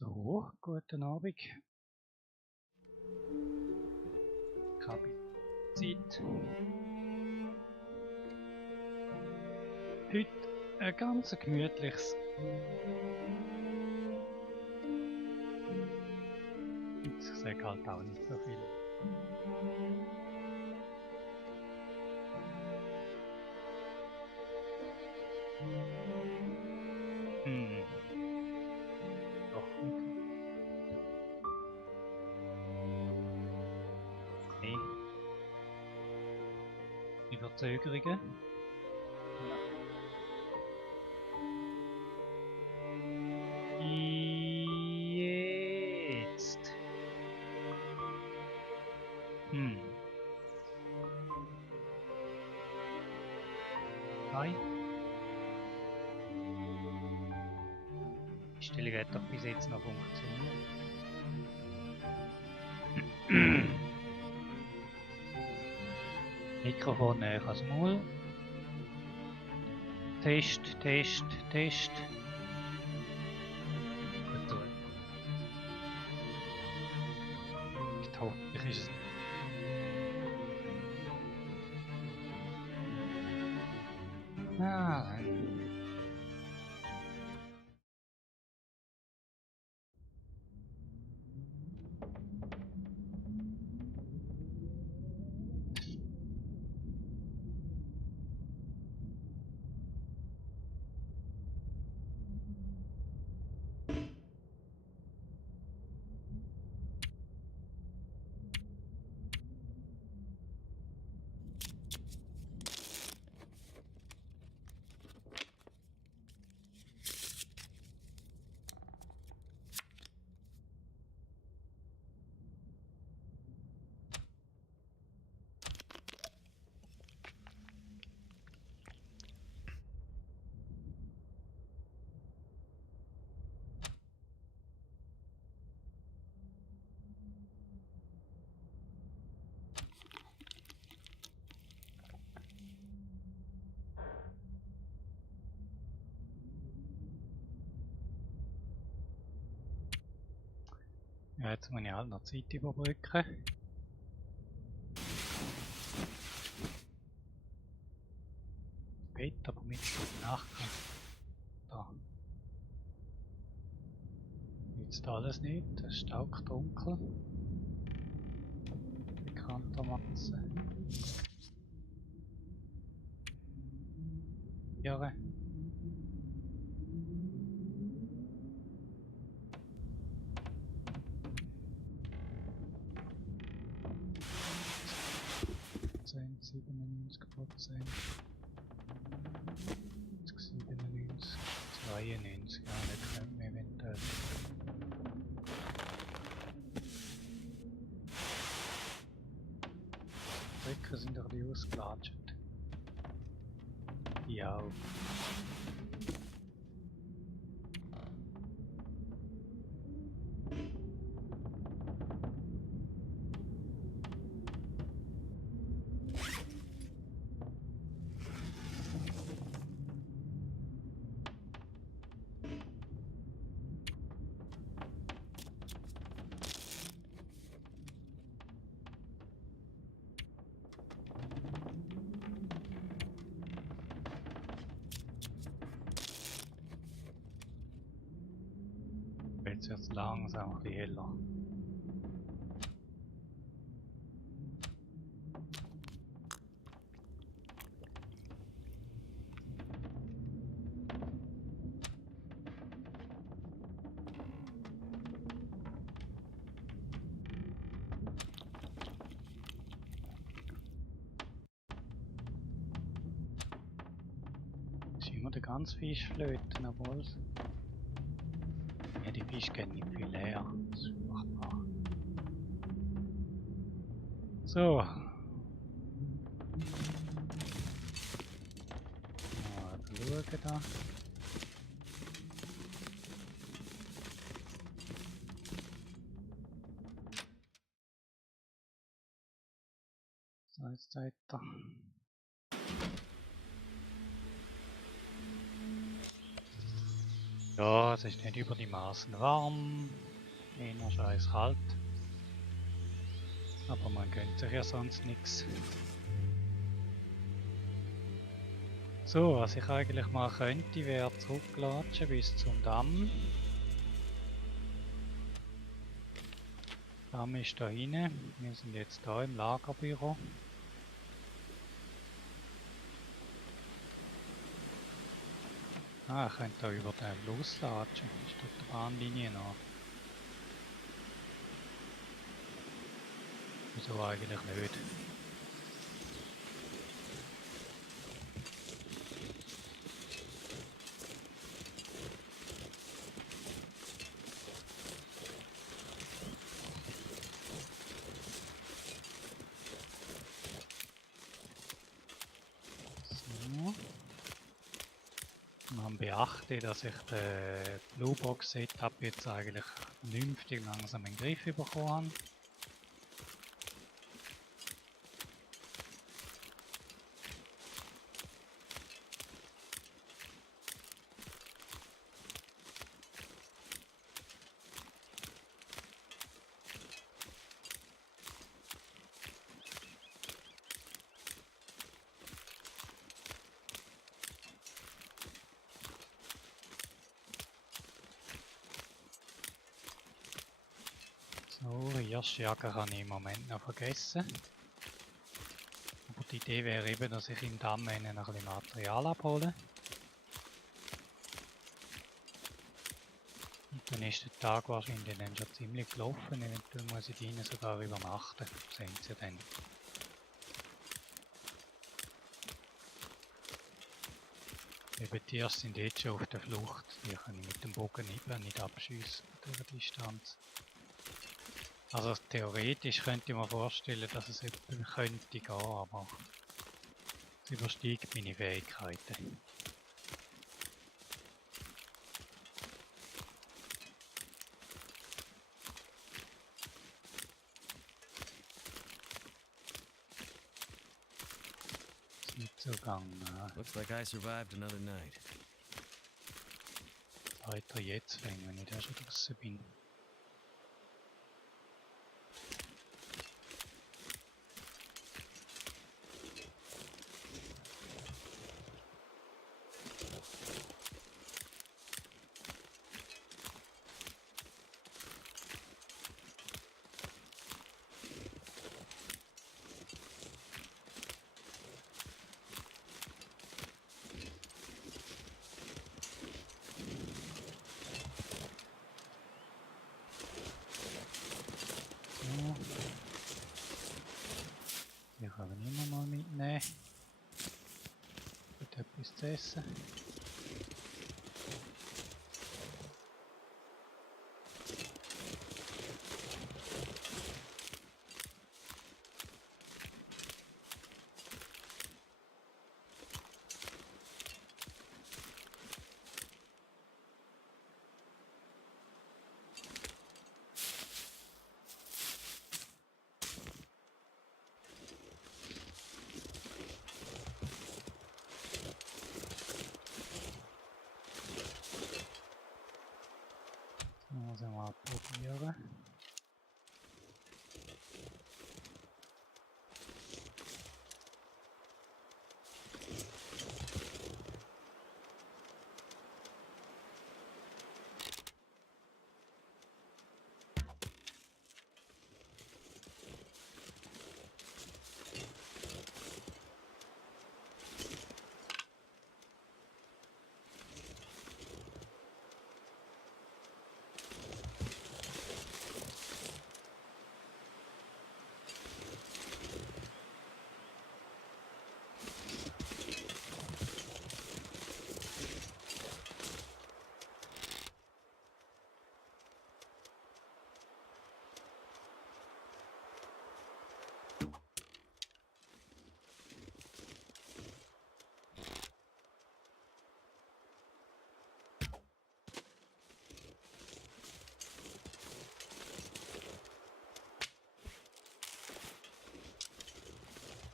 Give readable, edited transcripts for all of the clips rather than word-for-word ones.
So, guten Abend. Ich habe Zeit. Heute ein ganz gemütliches. Ich sage halt auch nicht so viel. Doch nicht. Nee. Die Verzögerungen. Jetzt. Hi. Die Stellung hat doch bis jetzt noch funktioniert. Mikrofon näher ans Maul. Test, Test, Test. Gut so. Hoffentlich ist es. Ah. Ja, jetzt muss ich halt noch Zeit überbrücken. Bett, aber mit Nachkommen. Da. Nützt alles nicht, das ist staubdunkel. Bekanntermaßen. Ja. %, 97%. 97, 92, ja, das könnte man eventuell. Die Rücken sind ein bisschen ausgelatscht. Ja auch. Jetzt wird es langsam ein bisschen heller. Das ist immer der ganz Fischflöten, obwohl ja, die Fische gehen nicht viel her. Das ist furchtbar. So. Mal schauen da. So, jetzt weiter. Ja, es ist nicht über die Maßen warm, eher scheiß kalt. Aber man gönnt sich ja sonst nichts. So, was ich eigentlich mal könnte, wäre zurücklatschen bis zum Damm. Damm ist da hinten. Wir sind jetzt da im Lagerbüro. Ah, ich könnte da über den Fluss latschen. Ist dort die Bahnlinie noch? Wieso eigentlich nicht? So. Man beachte, dass ich den Bluebox Setup jetzt eigentlich vernünftig langsam in den Griff bekommen habe. So, Hirschjäger habe ich im Moment noch vergessen. Aber die Idee wäre eben, dass ich im Damm noch ein bisschen Material abhole. Und dann ist der Tag wahrscheinlich dann schon ziemlich gelaufen. Eventuell muss ich drinnen sogar übernachten. Sehen Sie dann. Eben die Tiere sind jetzt schon auf der Flucht. Die kann ich mit dem Bogen nicht abschiessen bei dieser Distanz. Also theoretisch könnte ich mir vorstellen, dass es etwa könnte gehen, aber es übersteigt meine Fähigkeiten. Ist nicht so gegangen. Looks like I survived another night. Weiter jetzt, wenn ich da schon draußen bin. So. Hier können wir immer mal mitnehmen. Gut etwas zu essen. Muss ich mal probieren.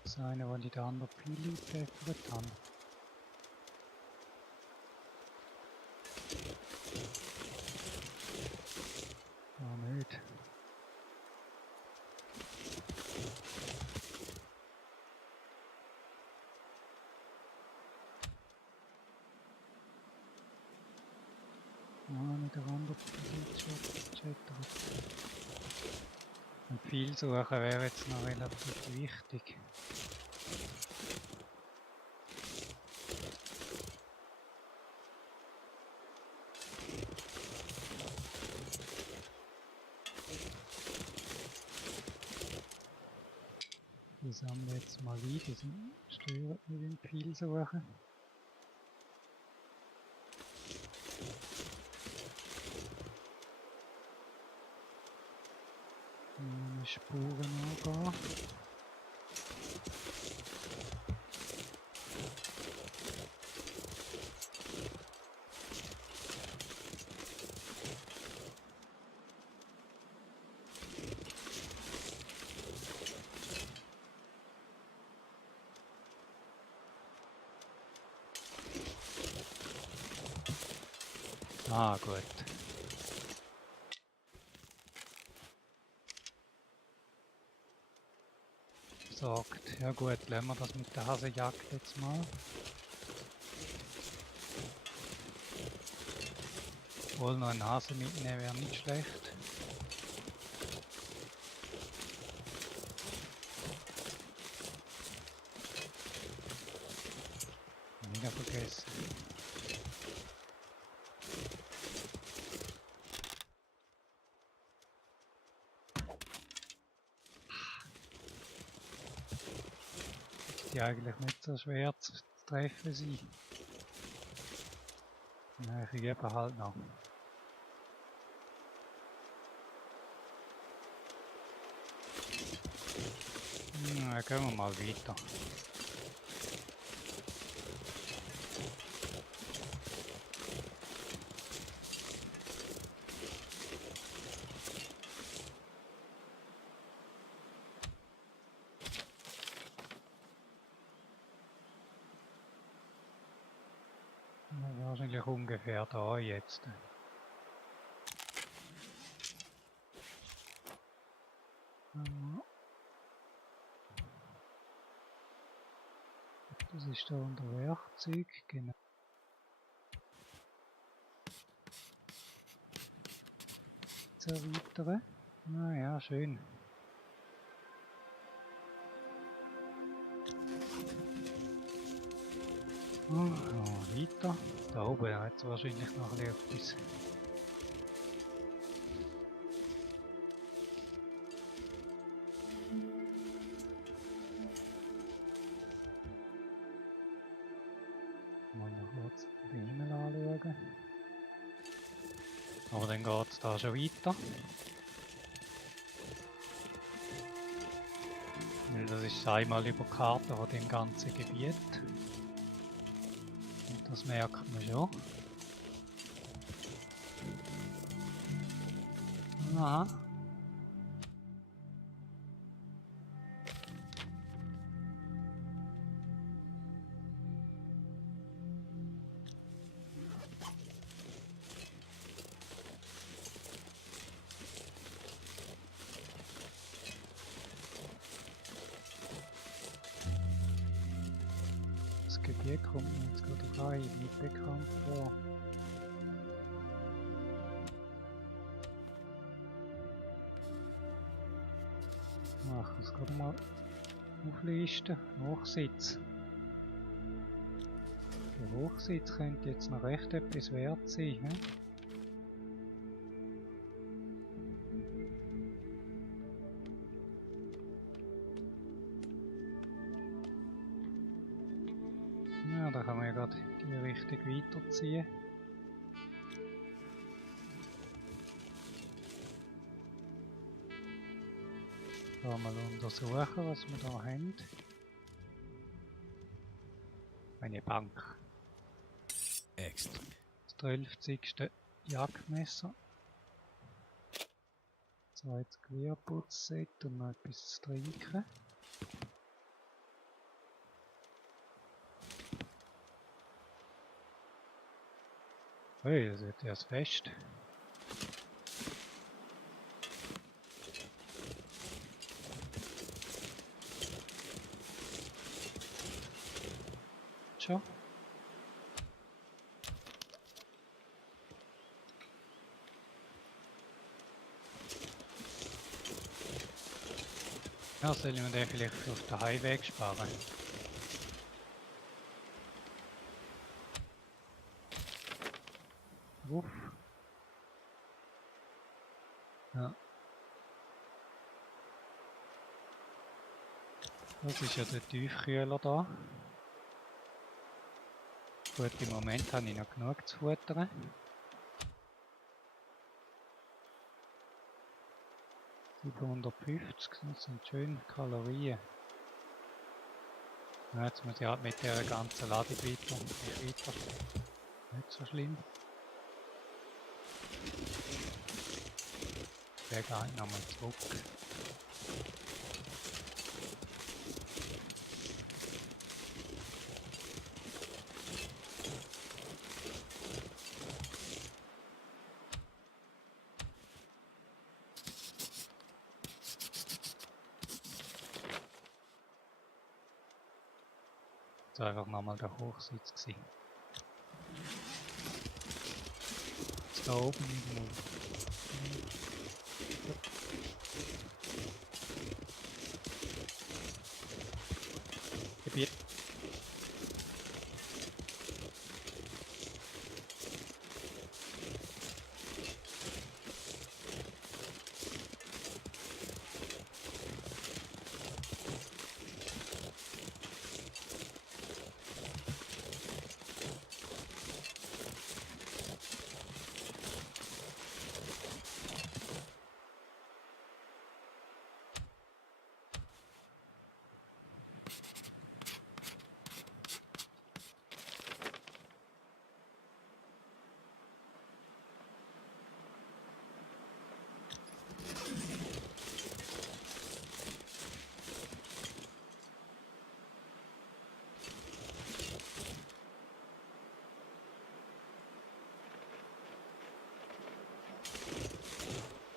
Das eine, wo die da andere Pili gepfeffert haben. der andere chattert. Und viel suchen wäre jetzt noch relativ wichtig. Die sammeln jetzt mal ein, die sind steuert mit dem Pfeil suchen. Spuren angehen. Ah, gut. Sagt, ja gut, lassen wir das mit der Hasenjagd jetzt mal. Wohl noch einen Hase mitnehmen wäre nicht schlecht. Wieder vergessen. Die eigentlich nicht so schwer zu treffen sind. Ja, ich gebe halt noch. Dann gehen wir mal weiter. Wahrscheinlich ungefähr da jetzt. Das ist da unter Werkzeug, genau. Zu erweitern. Naja, schön. Weiter. Da oben hat es wahrscheinlich noch etwas. Mal noch kurz den Himmel anschauen. Aber dann geht es da schon weiter. Weil das ist einmal über die Karte von dem ganzen Gebiet. Und das merkt man schon. Aha. Das Gebiet kommt mir jetzt gerade rein, nicht bekannt vor. Mach das gerade mal auflisten. Hochsitz. Der Hochsitz könnte jetzt noch recht etwas wert sein. He? Ja, da kann man ja gerade in die Richtung weiterziehen. Mal untersuchen, was wir da haben. Eine Bank. Excellent. Das 12. Jagdmesser. Zweites Gewehrputzset und noch etwas zu trinken. Hey, das wird erst fest. Schon. Ja, sollen wir den vielleicht auf den Heimweg sparen? Uff. Ja. Das ist ja der Tiefkühler da. Gut, im Moment habe ich noch genug zu futtern. Über 150, das sind schöne Kalorien. Ja, jetzt muss ich halt mit der ganzen Ladung weiter. Nicht so schlimm. Ich gehe halt nochmal zurück. Das war einfach nochmal der Hochsitz gewesen. Jetzt da oben irgendwo. Gebiet.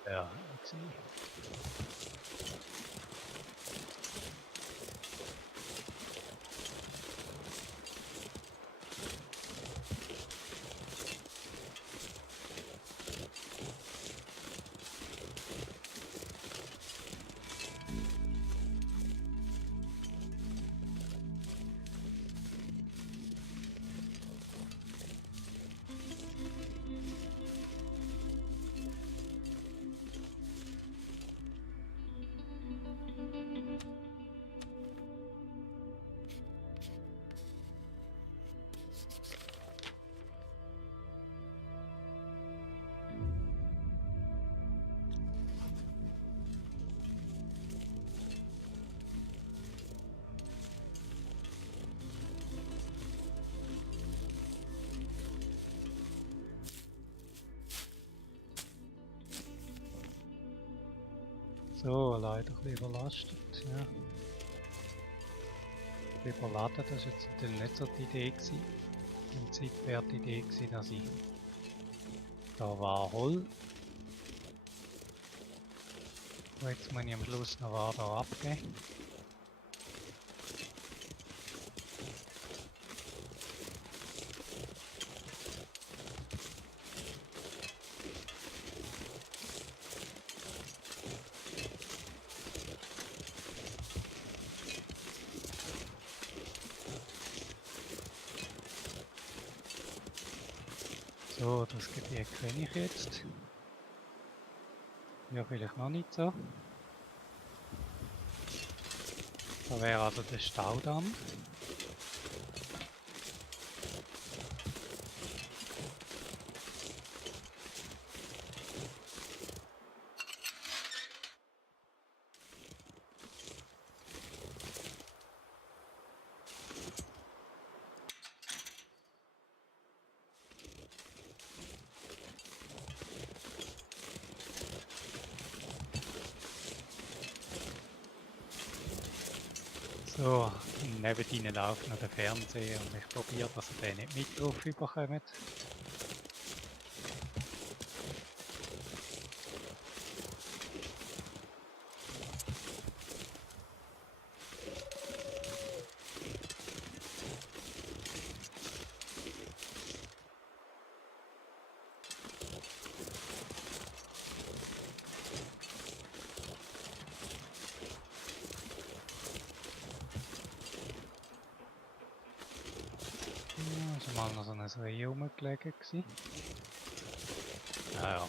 Ja, ich sehe. So, leider ein bisschen überlastet. Ja. Überladen, das war jetzt natürlich nicht so die Idee gewesen. Im Prinzip wäre die Idee gewesen, dass ich da war hol. Und jetzt muss ich am Schluss noch Ware abgeben. So, das Gebiet kenne ich jetzt. Ja, vielleicht noch nicht so. Da wäre also der Staudamm. So, neben ihnen läuft noch der Fernseher und ich probiere, dass ihr den nicht mit drauf bekommt. ist mal noch so ein Reh rumgelegen gewesen. Ja.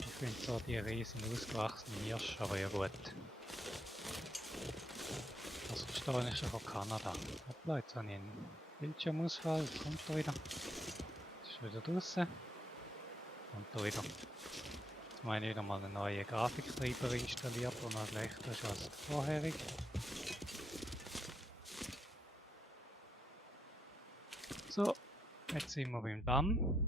Ich finde zwar die riesen ausgewachsenen Hirsche, aber ja gut. Das verstehe ich schon von Kanada. Hoppla, jetzt habe ich einen Bildschirmausfall. Jetzt kommt er wieder. Jetzt ist wieder draußen. Kommt er wieder. Jetzt meine ich wieder mal einen neuen Grafiktreiber installiert, der noch schlechter ist als der vorherige. So, jetzt sind wir beim Damm.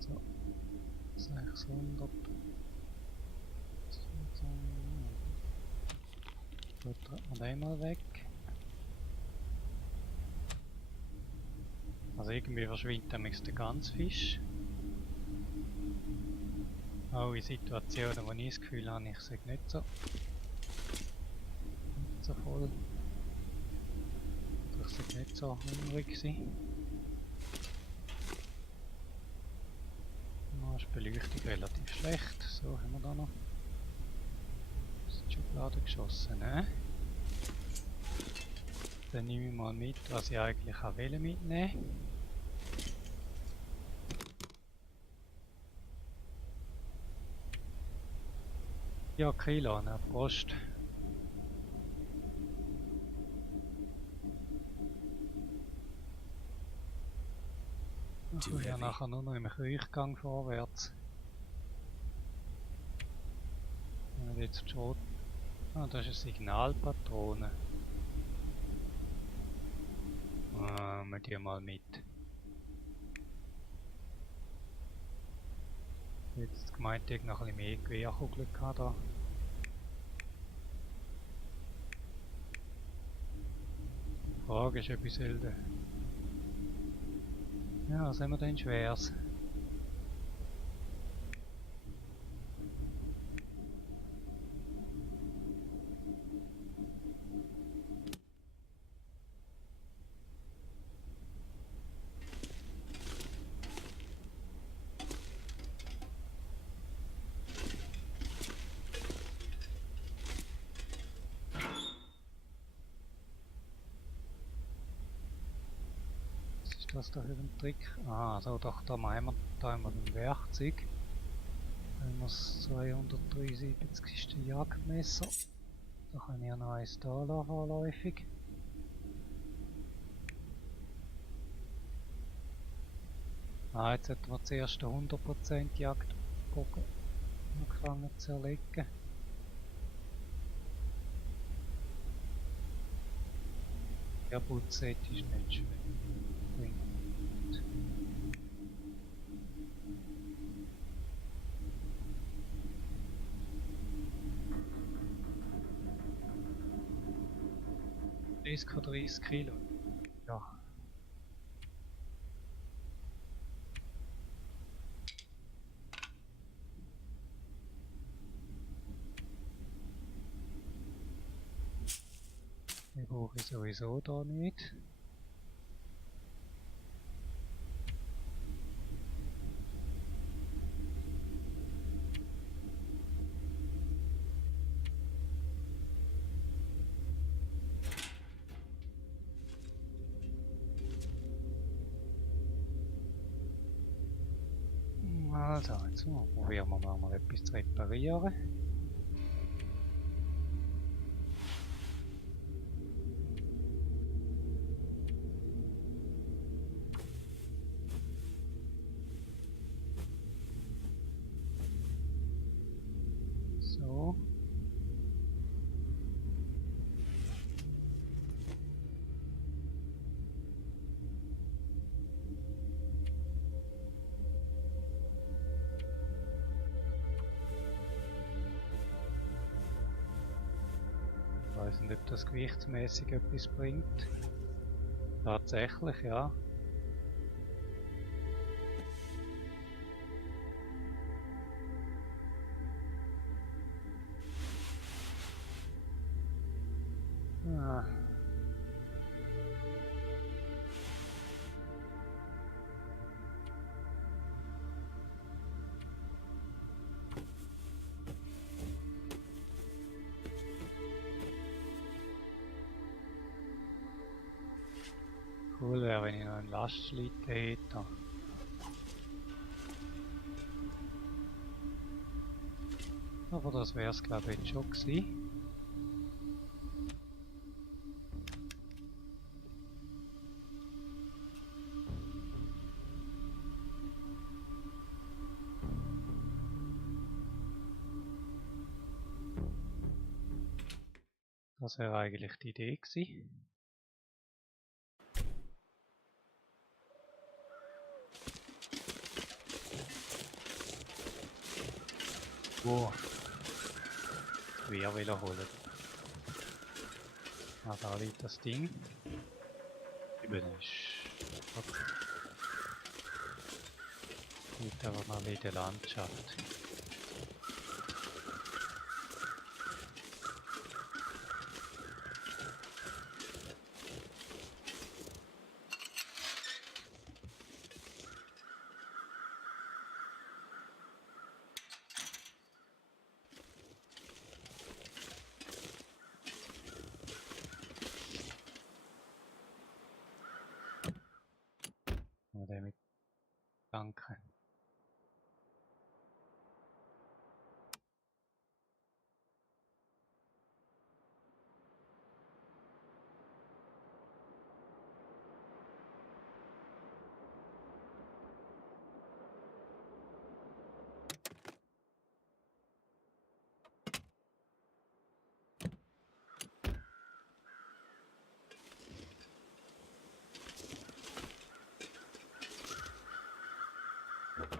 So, 600. Gut, treten wir den mal weg. Also irgendwie verschwindet nämlich der ganze Fisch. Auch in Situationen, wo ich das Gefühl habe, ich sei nicht so voll. Oder ich sei nicht so hungrig gewesen. Da ist die Beleuchtung relativ schlecht. So, haben wir da noch. Das ist die Schublade geschossen, ne? Dann nehme ich mal mit, was ich eigentlich auch mitnehmen will. Ja, Kilo, ne? Prost. Ich komme ja nachher nur noch im Durchgang vorwärts. Wenn wir jetzt schon. Ah, das ist eine Signalpatrone. Nehmen wir die mal mit. Jetzt gemeint, ich noch ein bisschen mehr Gewehrkugeln gehabt da. Die Frage ist, ob ich sollte. Ja, was haben wir denn Schweres? Was ist das da für ein Trick? Ah, so, doch, da haben wir ein Werkzeug. Da haben wir das 273. Jagdmesser. Da kann ich ja noch eins da lassen, vorläufig. Ah, jetzt hätten wir zuerst den 100% Jagdbogen angefangen zu erlegen. Ja, Putzet ist nicht schön. Das 30 Kilo. Ja. Den brauche ich sowieso da nicht. Also, jetzt probieren wir mal etwas zu reparieren. So. weiß nicht, ob das gewichtsmäßig etwas bringt. Tatsächlich, ja. Ah. Cool wäre, wenn ich noch einen Lastschlitten hätte. Aber das wäre es, glaube ich, jetzt schon gewesen. Das wäre eigentlich die Idee gewesen. Wow. Wer will er holen? Ah, da liegt das Ding. Eben ist. Okay. Liegt aber mal in der Landschaft. Oder mit Danke.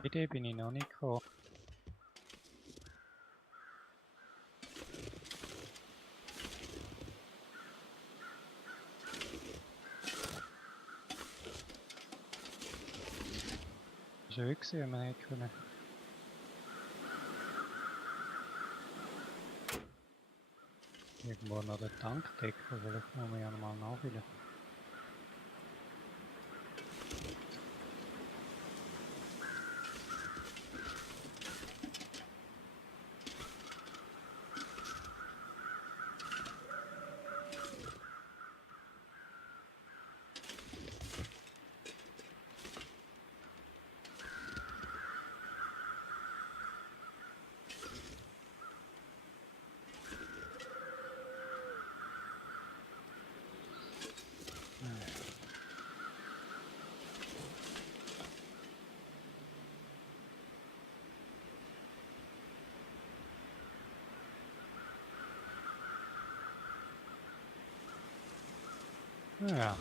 Die Idee bin ich noch nicht gekommen. Schön gewesen, wenn wir hätten können. Irgendwo noch den Tank decken, vielleicht muss man ja nochmal nachfüllen. Ja.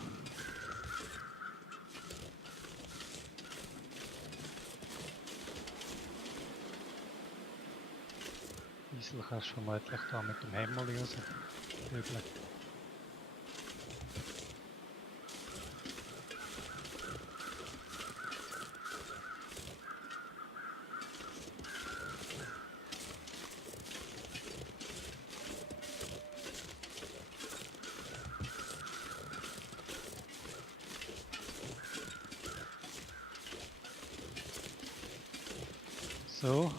Diesel kannst du vermutlich da mit dem Hämmer raus. Übel. So.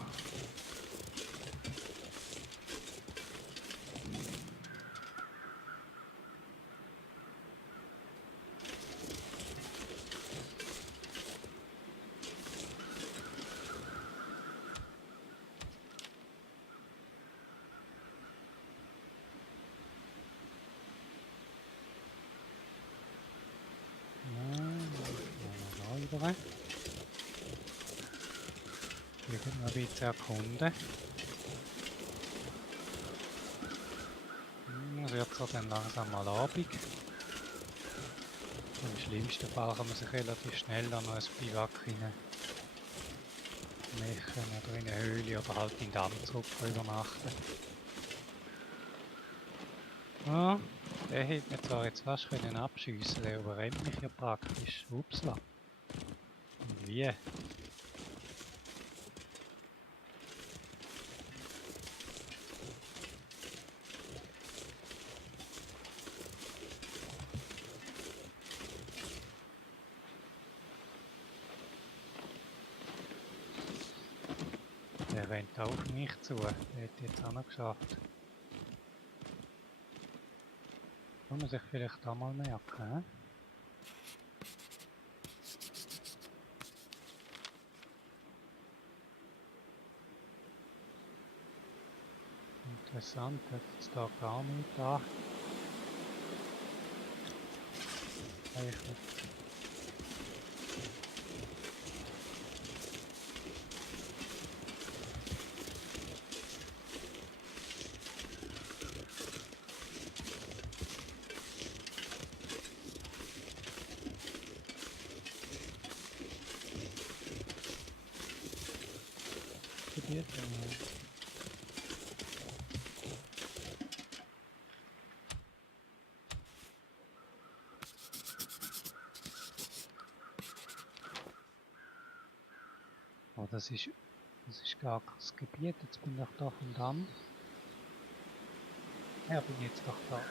Rüber. Ein bisschen erkunden. Es wird so dann langsam mal Abend. Im schlimmsten Fall kann man sich relativ schnell dann noch ein Biwak rein machen oder in eine Höhle oder halt in den Anzug übernachten. Ah, der hätte mir zwar jetzt fast können abschiessen, der überrennt mich ja praktisch. Upsla. Und wie? Der rennt auch auf mich zu. Der hat jetzt auch noch geschafft. Kann man sich vielleicht auch mal merken, hä? Interessant, hat jetzt da gar nicht da. Zeichnet. Probiert, oh, das ist gar kein Gebiet, jetzt bin ich da vom Damm. Ja, bin jetzt doch da.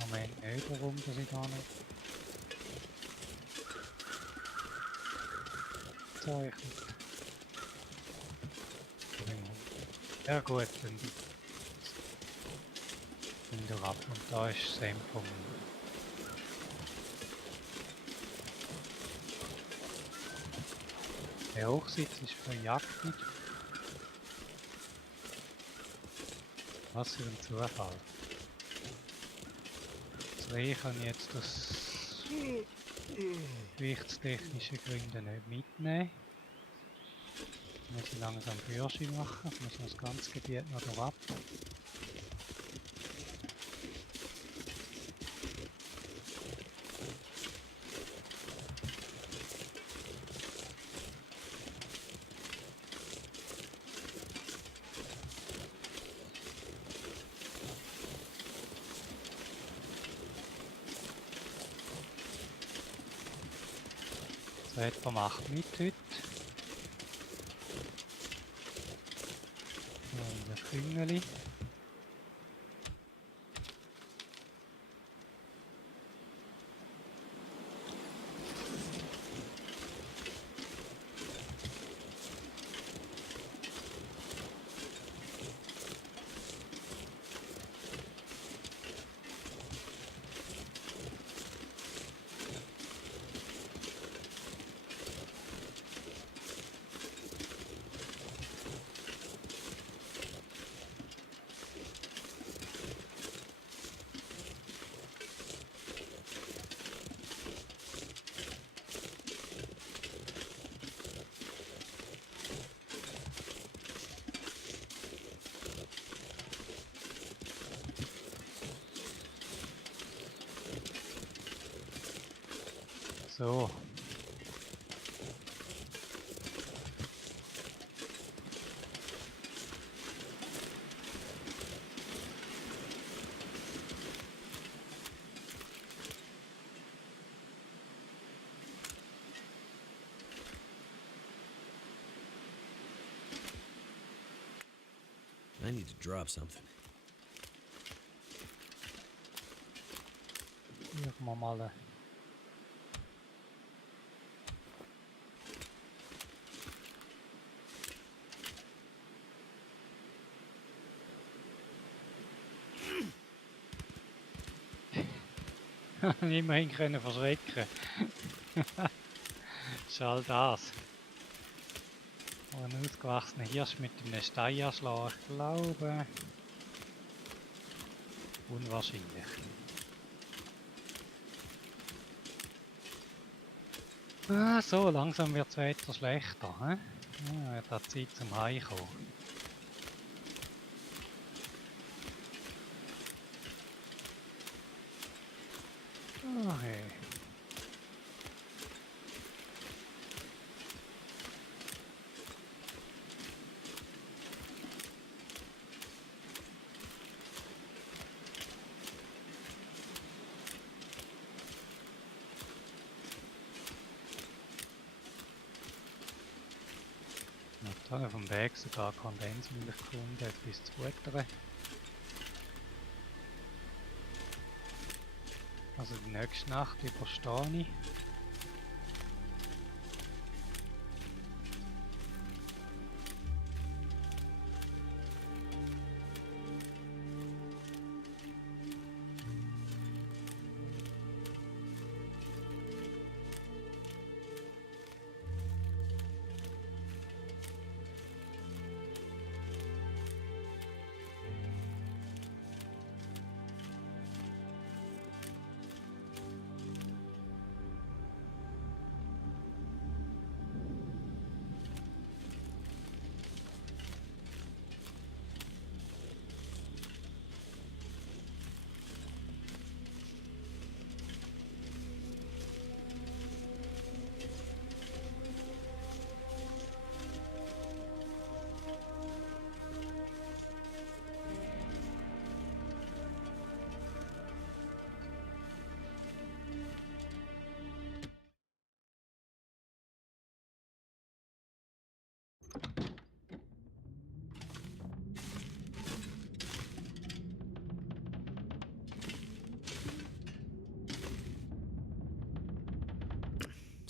Moment, nicht warum, dass ich da nicht zeichnet. Ja gut, dann bin ich ab und da ist Sam vom der Hochsitz ist verjagdet. Was für ein Zufall. Das Reh kann ich jetzt aus gewichtstechnischen Gründen nicht mitnehmen. Muss ich langsam Führerschein machen, ich muss noch das ganze Gebiet noch drauf ab. So, etwa macht mit heute. Und ein Küngeli. So. I need to drop something. Hier wir mal immerhin können verschrecken. Schall das. Ein ausgewachsener Hirsch mit einem Steinanschlag, ich glaube. Unwahrscheinlich. Ah, so, langsam wird das Wetter schlechter. Ja, wird auch Zeit zum Heimkommen. Oh, hey. habe auf dem Weg sogar Kondensmilch gefunden, etwas zu futtern. Also die nächste Nacht überstehe ich.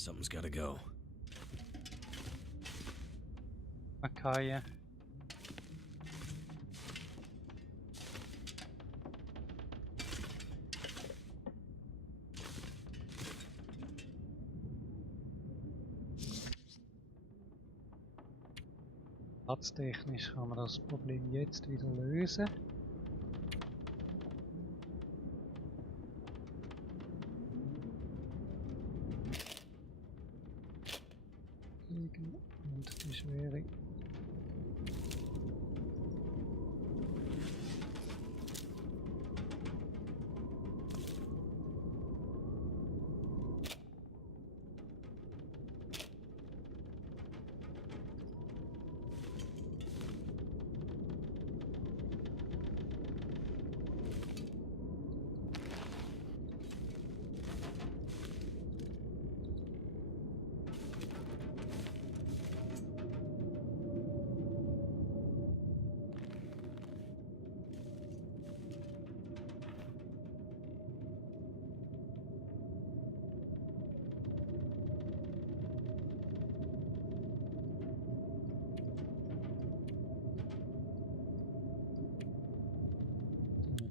Something's gotta go. Okay. Platztechnisch kann man das Problem jetzt wieder lösen. Und die Schwere.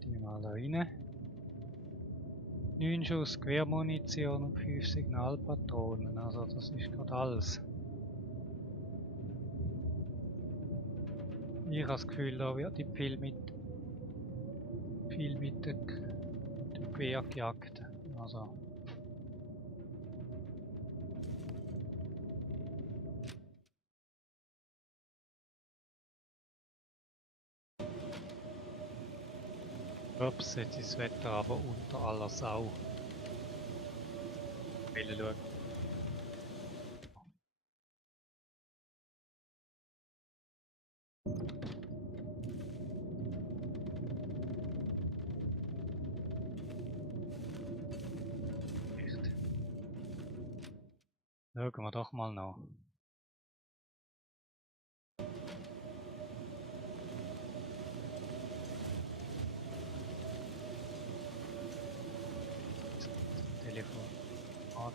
Die mal da rein. 9 Schuss Gewehrmunition und 5 Signalpatronen, also das ist gerade alles. Ich habe das Gefühl, da wird viel mit dem Gewehr gejagt. Also. Ups, jetzt ist das Wetter aber unter aller Sau. Schauen. Echt. Schauen wir doch mal nach. Telefon. Ah,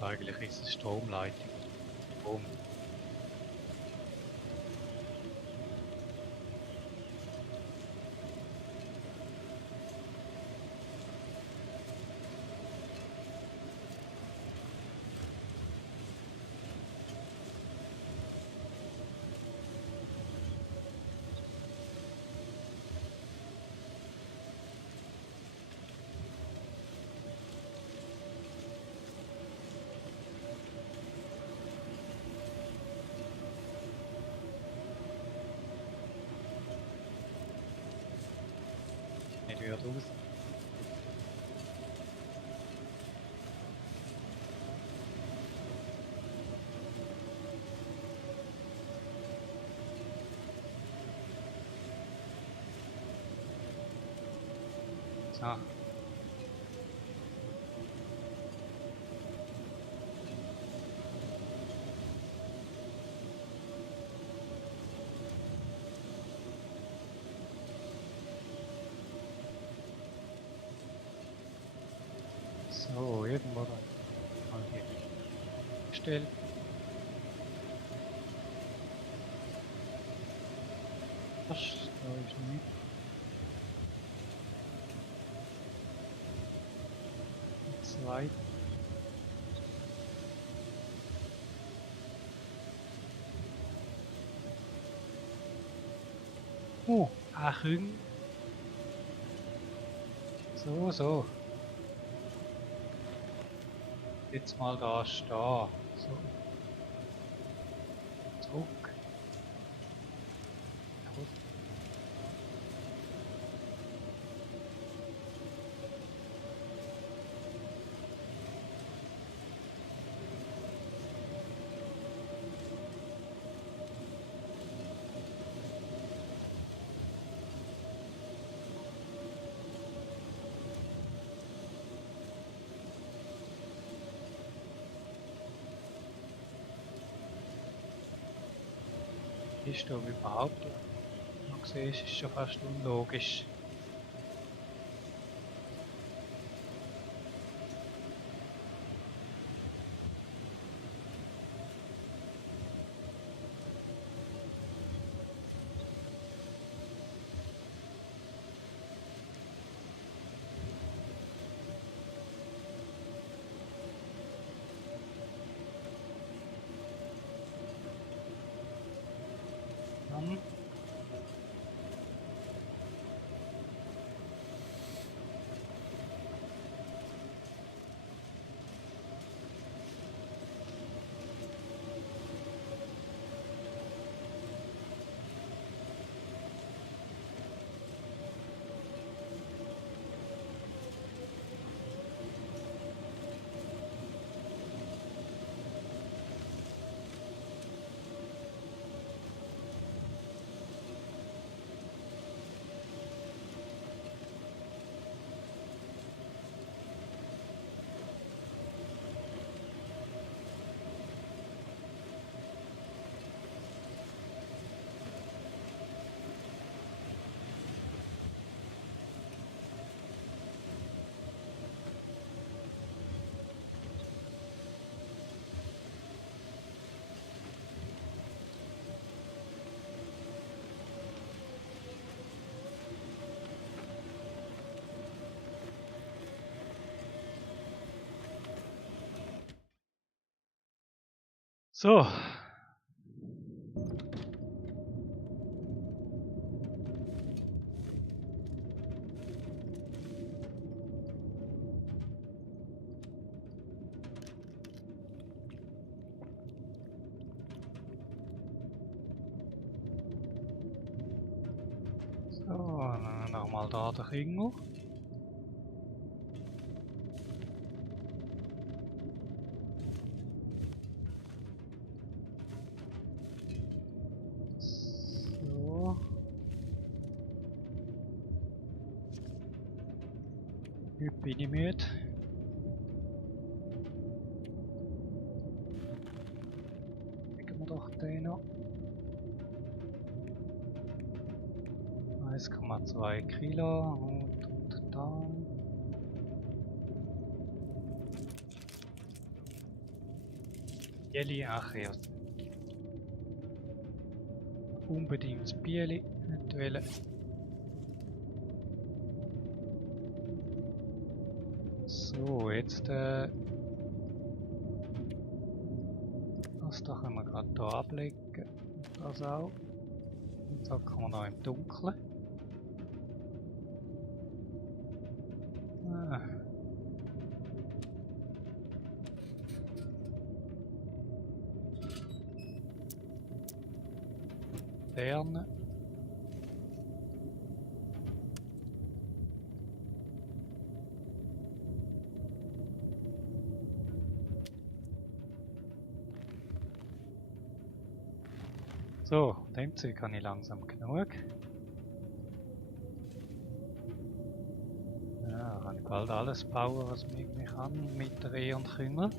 da. Eigentlich ist es Stromleitung. Strom. Nicht wieder raus. So. irgendwo da mal die gestellt. Da ist nichts. Zwei. Oh, Achtung. So, so. Jetzt mal da stehen. So. Zurück. Zurück. Ist da überhaupt noch gesehen, ist schon fast unlogisch. Dann so. So, dann nochmal da der Ringel. So. Heute bin ich müde. Kriegen wir doch den noch. 1,2 Kilo und da. Bieli, ach ja. Unbedingt das Bieli nicht wollen. So, jetzt das da können wir gerade hier ablegen. Und das auch. Und so kann man noch im Dunkeln. Ah. Lernen. So, dem Zeug habe ich langsam genug. Ja, kann ich bald alles bauen, was ich irgendwie kann, mit Reh und Kümmel.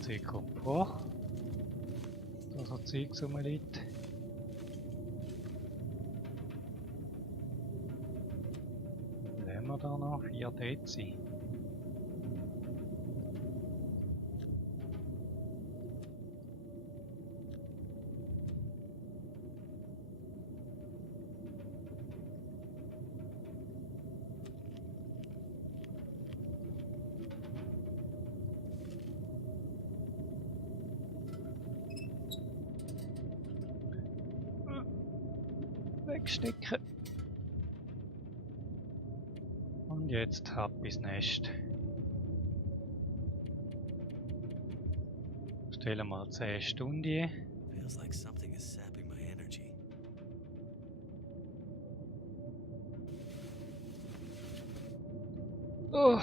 Zeug kommt vor. Da so Zeug rumliegt. da noch? 4 Dezi. Wegstecken. Und jetzt ab ins Nest. Stellen wir 10 Stunden. Feels like something is sapping my energy. Oh.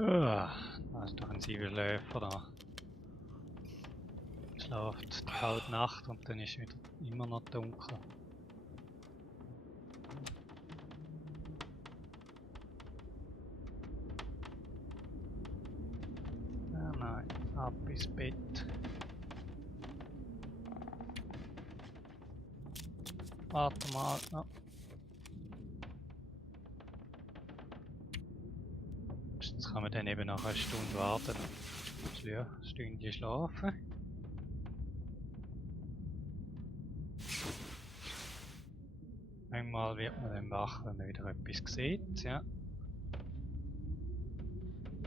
Da ist doch ein Siebenschläfer da. Schlaft die kalte Nacht und dann ist wieder immer noch dunkel. Ah nein, ab ins Bett. Warte mal. Oh. Jetzt kann man dann eben nach einer Stunde warten. Ja, eine Stunde schlafen. Einmal wird man dann wach, wenn man wieder etwas sieht. Ja.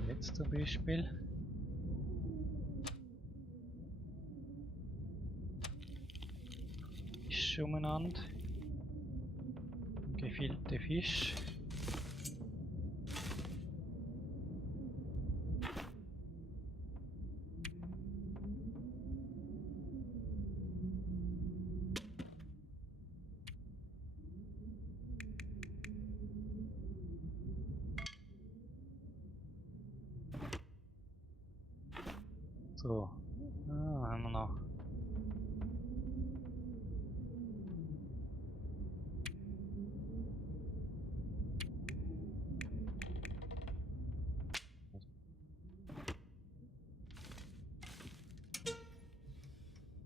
Jetzt zum Beispiel. Fisch umeinander. Gefüllte Fisch. So, haben wir noch.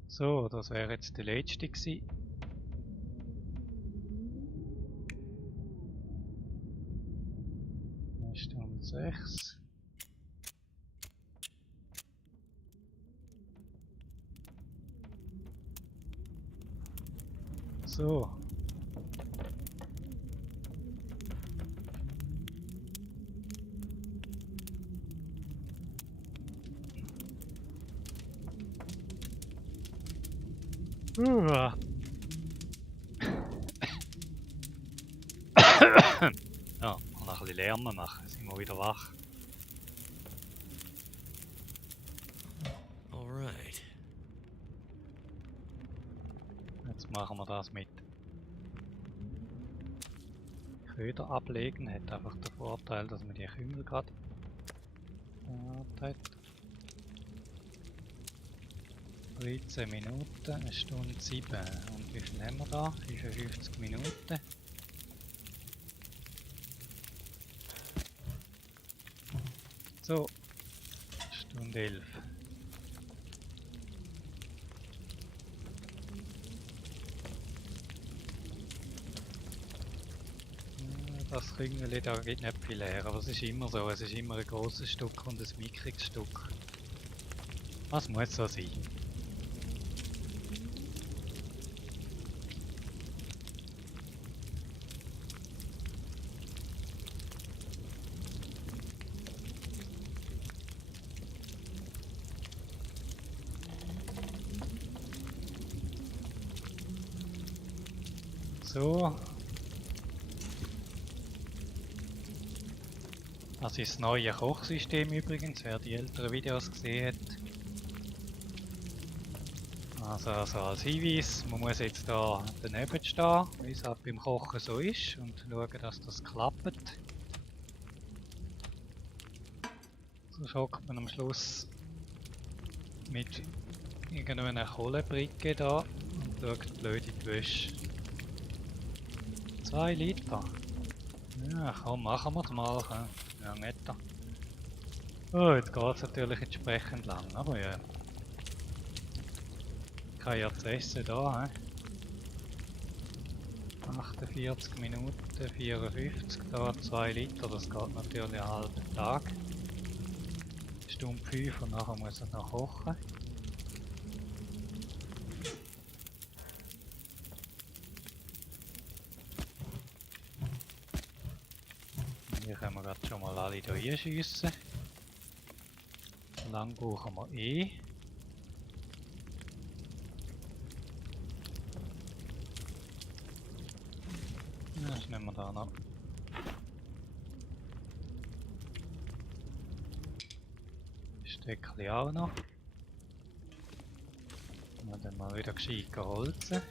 So, das wäre jetzt der letzte gewesen. Stunde 6. So. Ja, noch ein bisschen Lärm machen, sind wir wieder wach. Alright. Jetzt machen wir das mit Köder ablegen, hat einfach den Vorteil, dass man die Kümmel gerade hat. 13 Minuten, eine Stunde 7. Und wie viel haben wir da? 55 Minuten. So, Stunde 11. Das Küngeli da geht nicht viel her, aber es ist immer so, es ist immer ein grosses Stück und ein mickriges Stück. Das muss so sein. So. Das ist das neue Kochsystem übrigens, wer die älteren Videos gesehen hat. Also als Hinweis, man muss jetzt da daneben stehen, wie es halt beim Kochen so ist, und schauen, dass das klappt. So hockt man am Schluss mit irgendwo eine Kohlebricke da und schaut blöd in die Wäsche. 2 Liter. Ja, komm, machen wir es mal. Ja, netter. Oh, jetzt geht es natürlich entsprechend lang, aber ja. Ich habe ja zu essen da, 48 Minuten, 54, da 2 Liter, das geht natürlich einen halben Tag. Stunde 5 und nachher muss er noch kochen. Hier können wir gerade schon mal alle hier reinschiessen. So lange brauchen wir eh. Das nehmen wir da noch. Steckchen auch noch. Und dann mal wieder gescheit geholzen.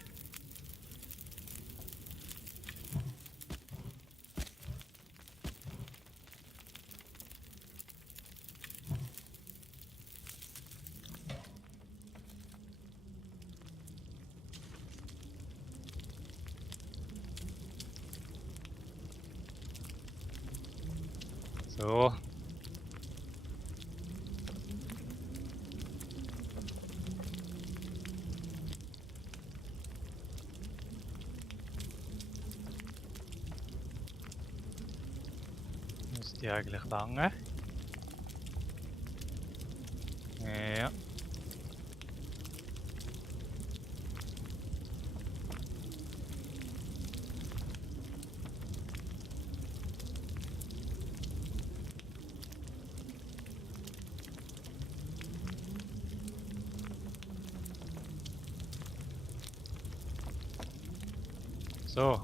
So. Müsste eigentlich lange. Ja. So,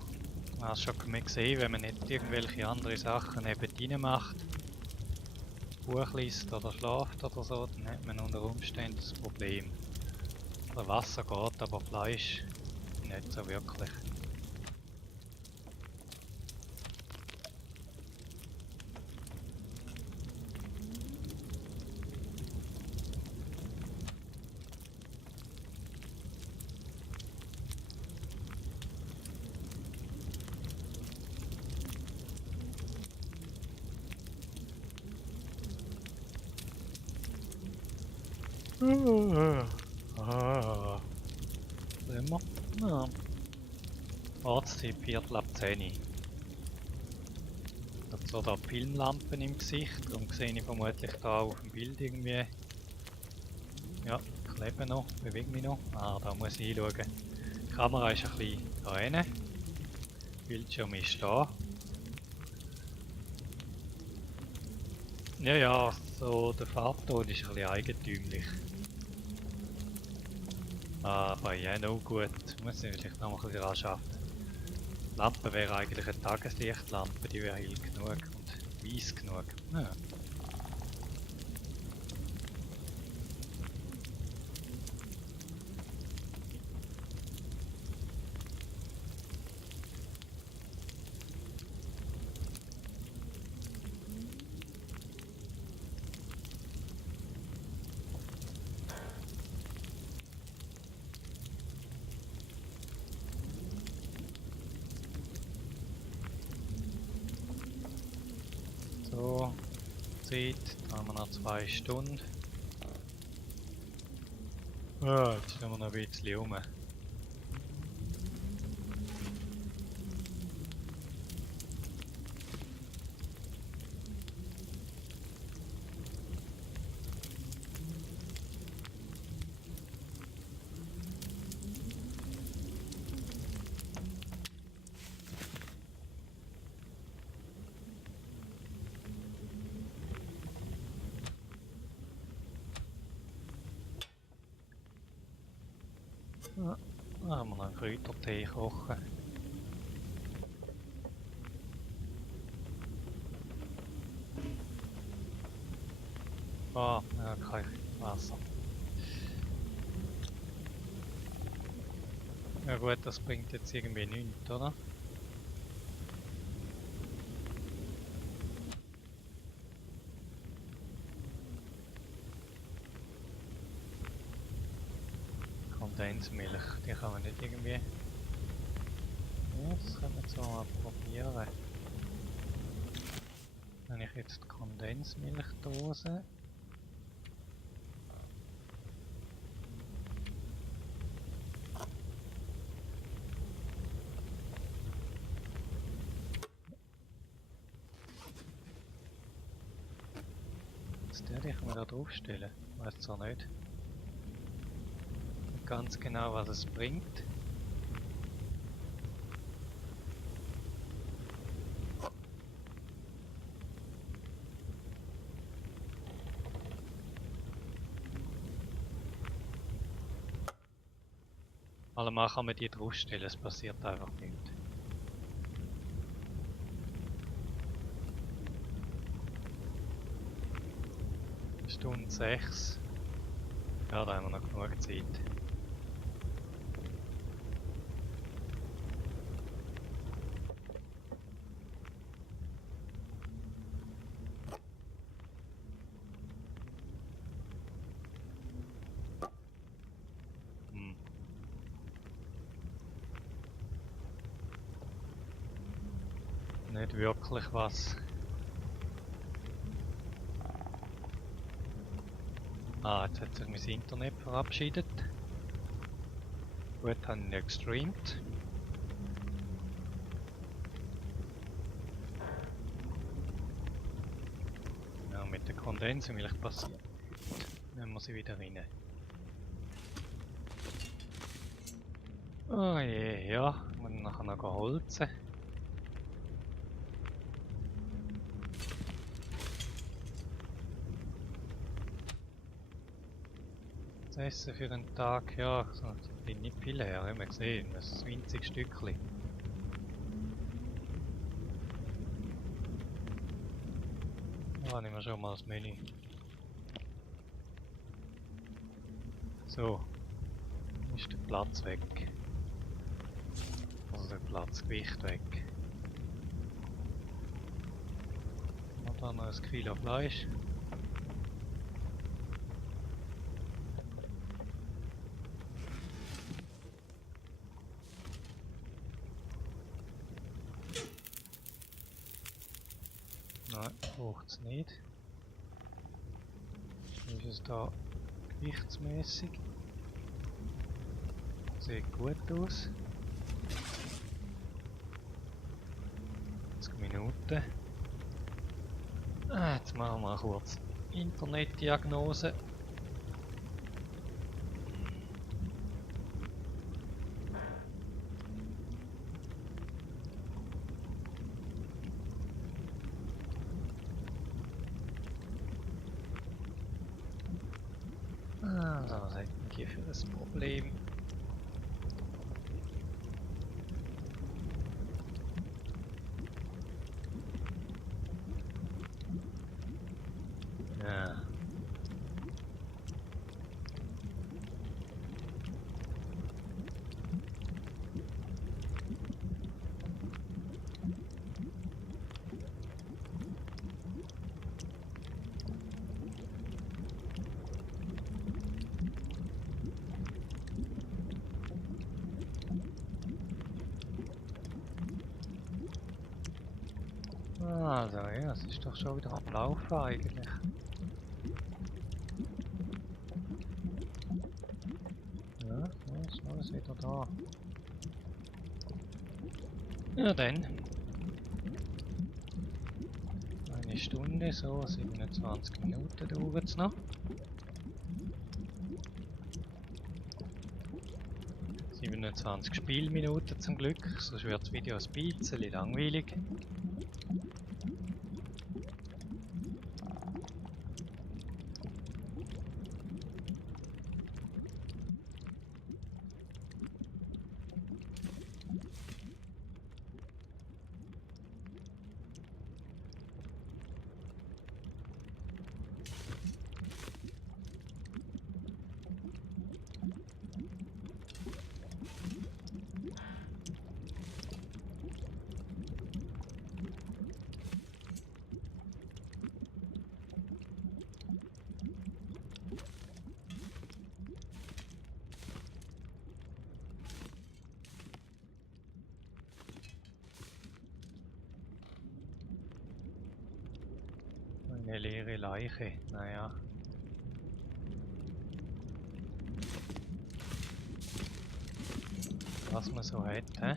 hast du schon gesehen, wenn man nicht irgendwelche andere Sachen eben rein macht, Buch liest oder schlaft oder so, dann hat man unter Umständen das Problem. Der Wasser geht, aber Fleisch nicht so wirklich. Sind wir? Ja. Ortszeit Viertel ab 10. Ich habe so da Filmlampen im Gesicht, darum sehe ich vermutlich da auf dem Bild irgendwie. Ja, ich lebe noch, bewege mich noch. Ah, da muss ich hinschauen. Die Kamera ist ein bisschen da rein. Bildschirm ist da. Ja, ja, so der Farbton ist ein bisschen eigentümlich. Aber ja, no gut. Muss ich vielleicht noch ein bisschen anschaffen. Die Lampe wäre eigentlich eine Tageslichtlampe, die wäre hell genug und weiss genug. Ja. So, Zeit, da haben wir noch 2 Stunden. Ah, jetzt sind wir noch ein bisschen rum. Ja, da haben wir noch einen Kräutertee kochen. Ah, ja, kein Wasser. Ja gut, das bringt jetzt irgendwie nichts, oder? Kondensmilch, die kann man nicht irgendwie... Ja, das können wir zwar mal probieren. Wenn ich jetzt die Kondensmilchdose... Jetzt werde ich mir da draufstellen. Ich weiß zwar nicht ganz genau, was es bringt. Allemal kann man die draufstellen, es passiert einfach nichts. Stunde 6. Ja, da haben wir noch genug Zeit. Nicht wirklich was. Ah, jetzt hat sich mein Internet verabschiedet. Gut, habe ich nicht gestreamt. Ja, mit der Kondensmilch passiert. Dann muss ich wieder rein. Oh je, ja, muss nachher noch holzen. Das Essen für den Tag, ja, so bin nicht viel her, haben wir gesehen, das ist ein winziges Stückchen. Da nehmen wir schon mal das Menü. So, ist der Platz weg. Also der Platzgewicht weg. Und dann noch ein Kilo Fleisch. Nein, braucht es nicht. Ist es da gewichtsmäßig? Sieht gut aus. 20 Minuten. Jetzt machen wir kurz Internetdiagnose. Also, was hat man hier für ein Problem? Ja. Also, ja, es ist doch schon wieder am Laufen eigentlich. Ja, ist alles wieder da. Ja dann. Eine Stunde, so 27 Minuten dauert es noch. 27 Spielminuten zum Glück, sonst wird das Video ein bisschen langweilig. Eine leere Leiche, naja. Was man so hat, hä?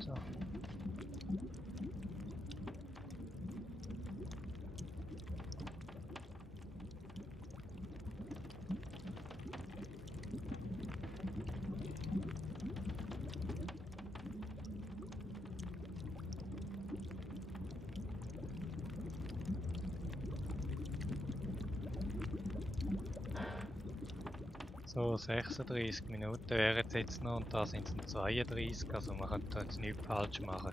So. So, 36 Minuten wären es jetzt noch und da sind es noch 32, also man kann da jetzt nichts falsch machen.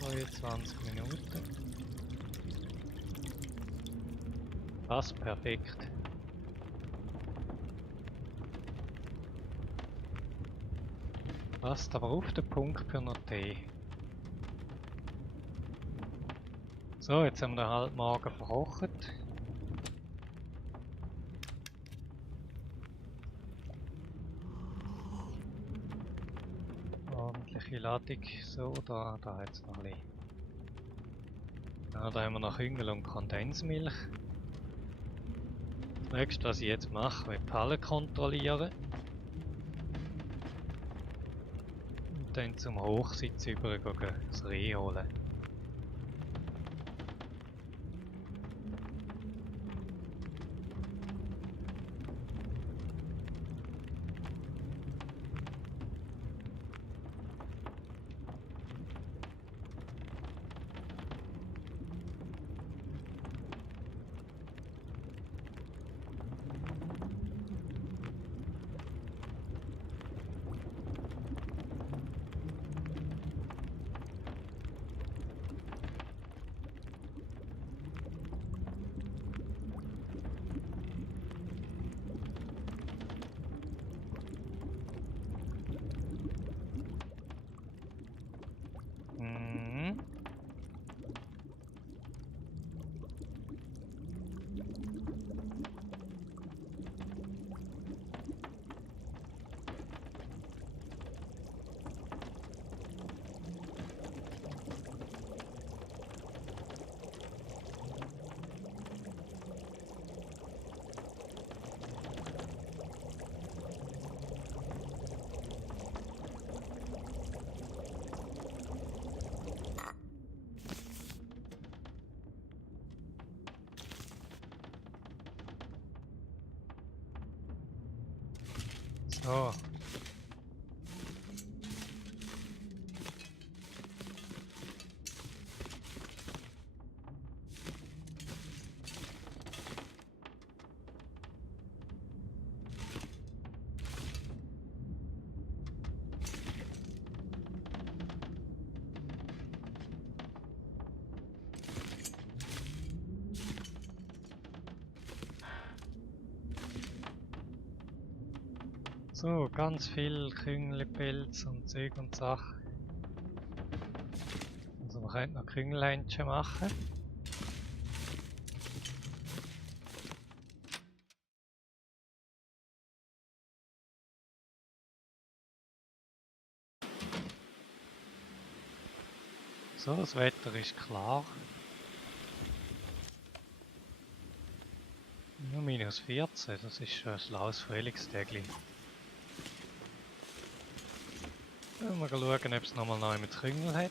So, jetzt 20 Minuten. Passt perfekt. Passt aber auf den Punkt für noch Tee. So, jetzt haben wir den halt morgen verkocht. Ordentliche Ladung. So, da hat es noch ein bisschen. Ja, da haben wir noch Küngel und Kondensmilch. Das nächste, was ich jetzt mache, ist die Pallen kontrollieren. Und dann zum Hochsitz übergehen, das Reh holen. Mhm. So. So, ganz viel Küngelpelz und Zeug und Sachen. Also man könnte noch Küngelhändchen machen. So, das Wetter ist klar. Nur minus 14, das ist schon ein laues Frühlingstägli. Mal schauen, ob es nochmal neu mit Krüngel hat.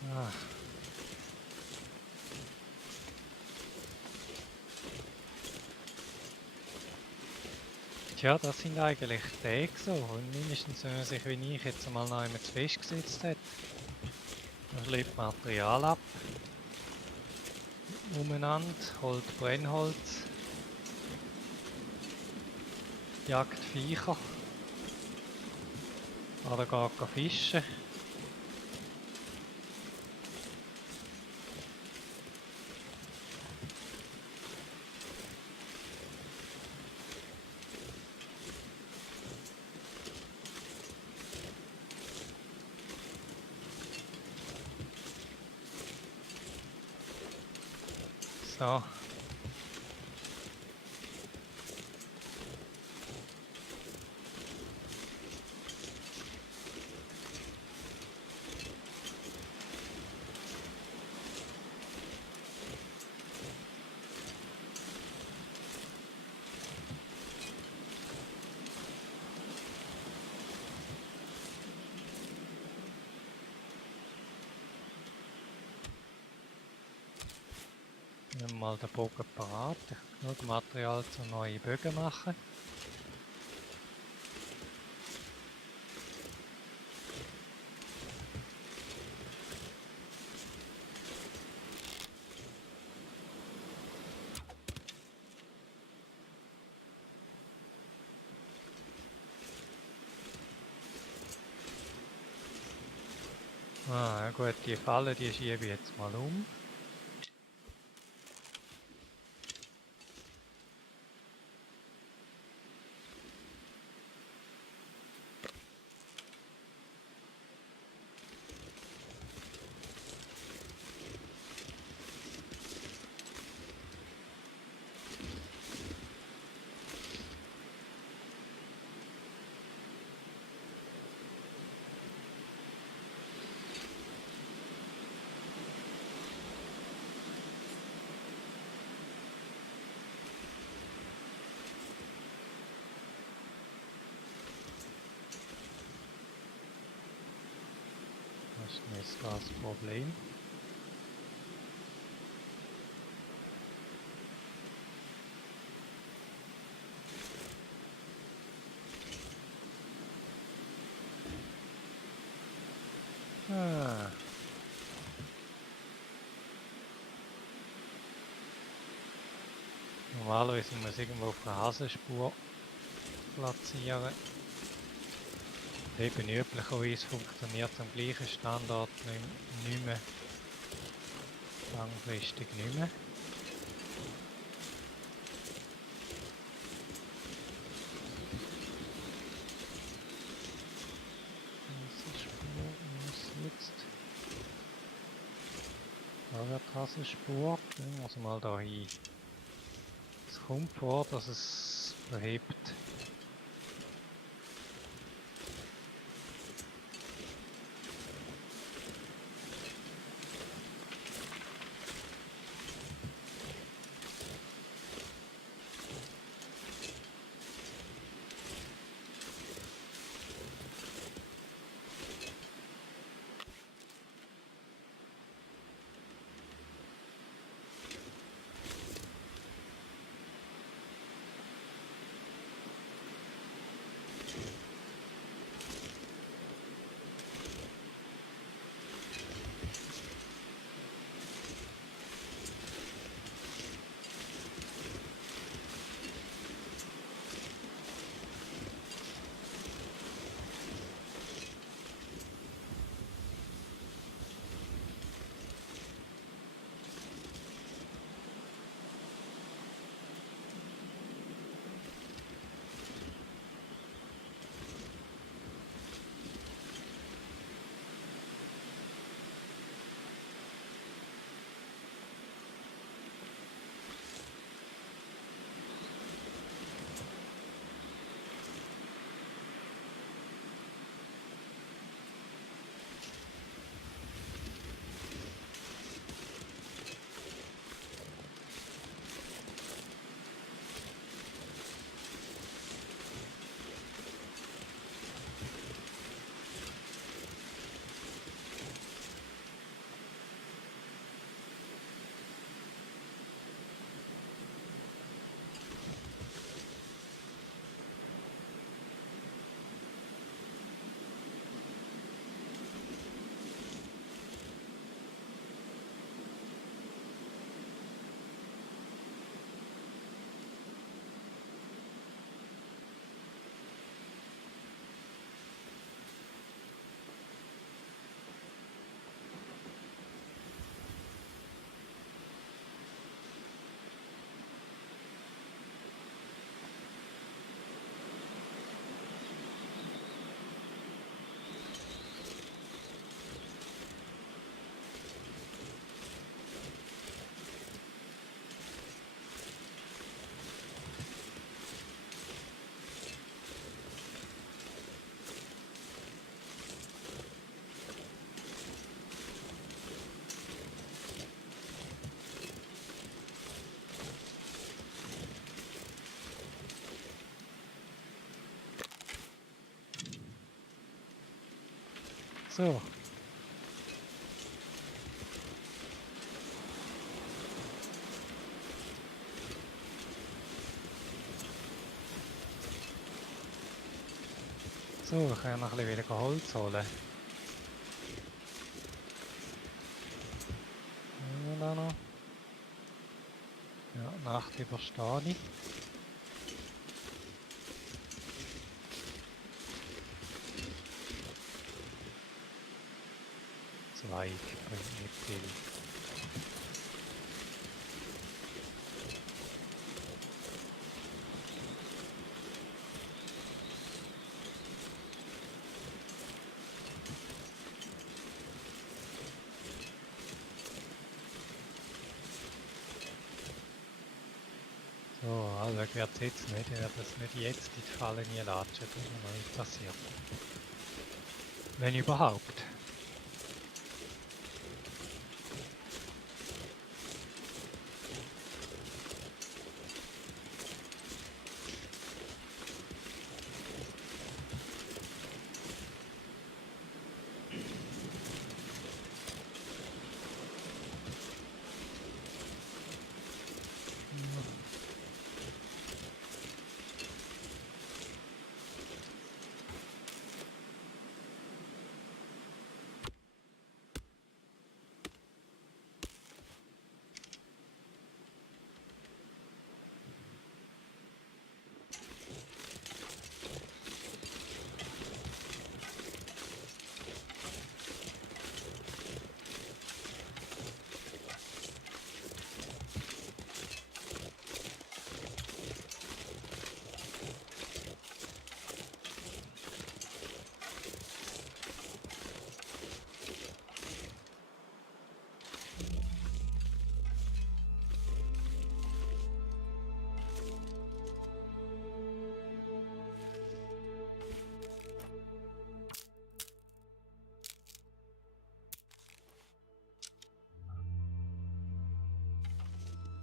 So. Tja, das sind eigentlich Tage so. Und mindestens, wenn man sich wie ich jetzt einmal noch einmal zu festgesetzt hat, dann schleppt Material ab, umeinander, holt Brennholz, jagt Viecher oder geht fischen. So. Nehmen wir mal den Bogen parat. Ich muss Material zu neuen Bögen machen. Ah, ja gut, die Falle, die schiebe ich jetzt mal um. Das ist jetzt das Problem. Ah. Normalerweise muss man irgendwo auf der Hasenspur platzieren. Eben üblicherweise funktioniert es am gleichen Standort nicht mehr. Langfristig nicht mehr. Hasenspur muss jetzt. Da wird Hasenspur. Dann muss mal da hin. Es kommt vor, dass es verhebt. So. So, ich kann noch ein bisschen wieder Holz holen. Ja, da noch. Ja, Nacht überstehe ich. Zweig bringt nicht viel. So, also ich werde es jetzt nicht, ich werde es nicht jetzt in die Falle nie latschen, das ist mir noch nicht passiert. Wenn überhaupt.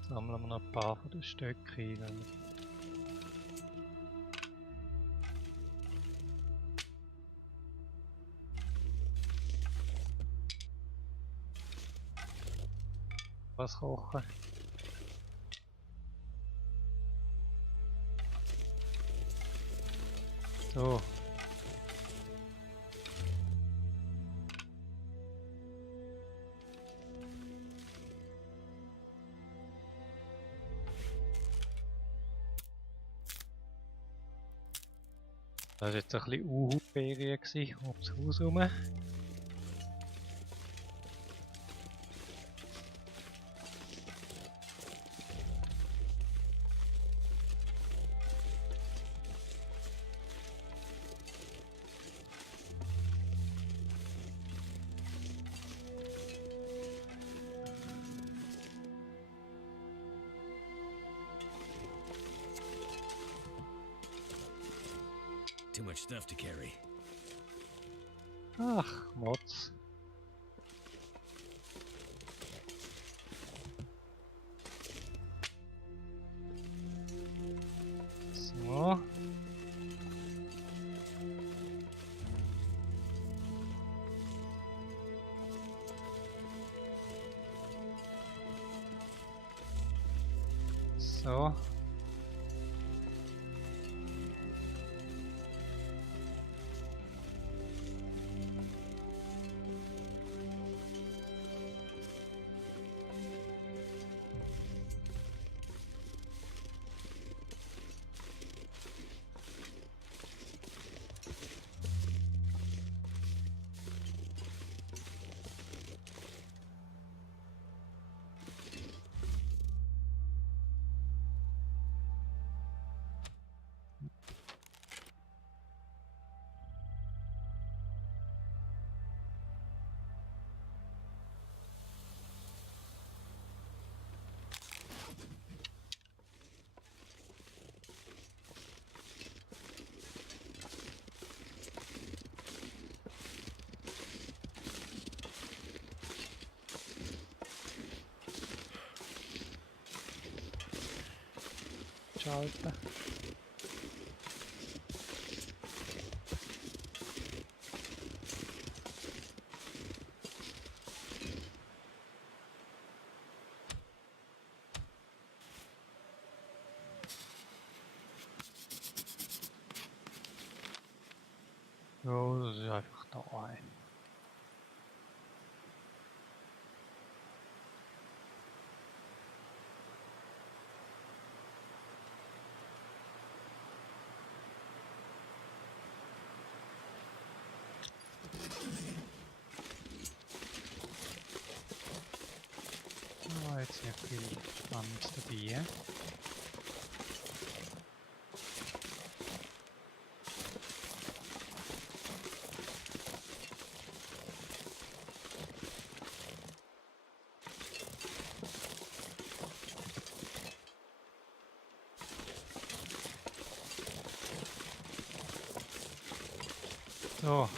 Sammeln wir noch ein paar von den Stöcken ein. Was kochen. So. Das war jetzt ein bisschen Uhu-Ferien ums Haus herum. Too much stuff to carry. Ach, Mods. So. So. Schalten. viel Spannendes dabei. So.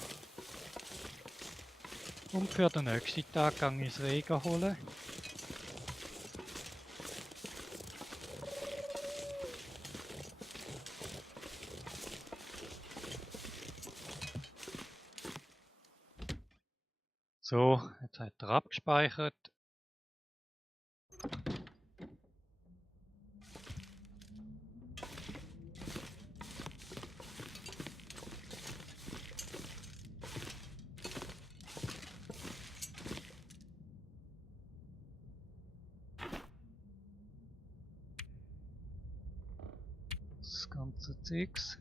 Und für den nächsten Tag gehe ich das Regen holen. So, jetzt hat er abgespeichert. Das ganze Zeugs.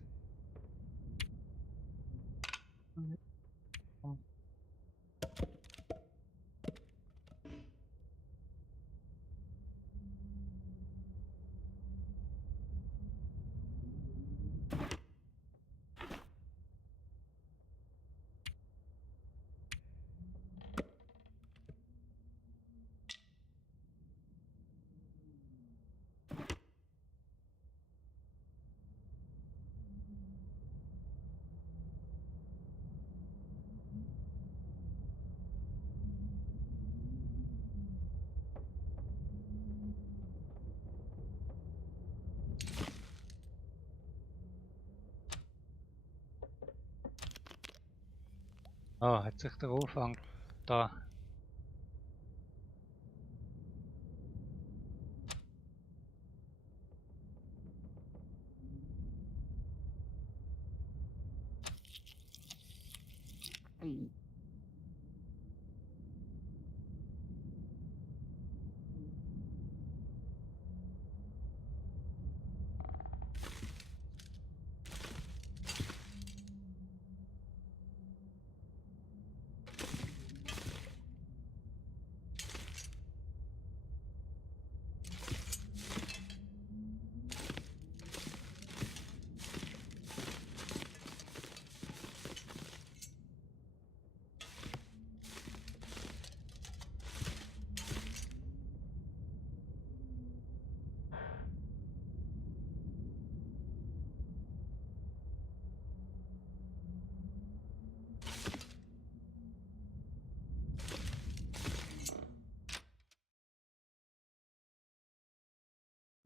Ah, hat sich der Anfang da.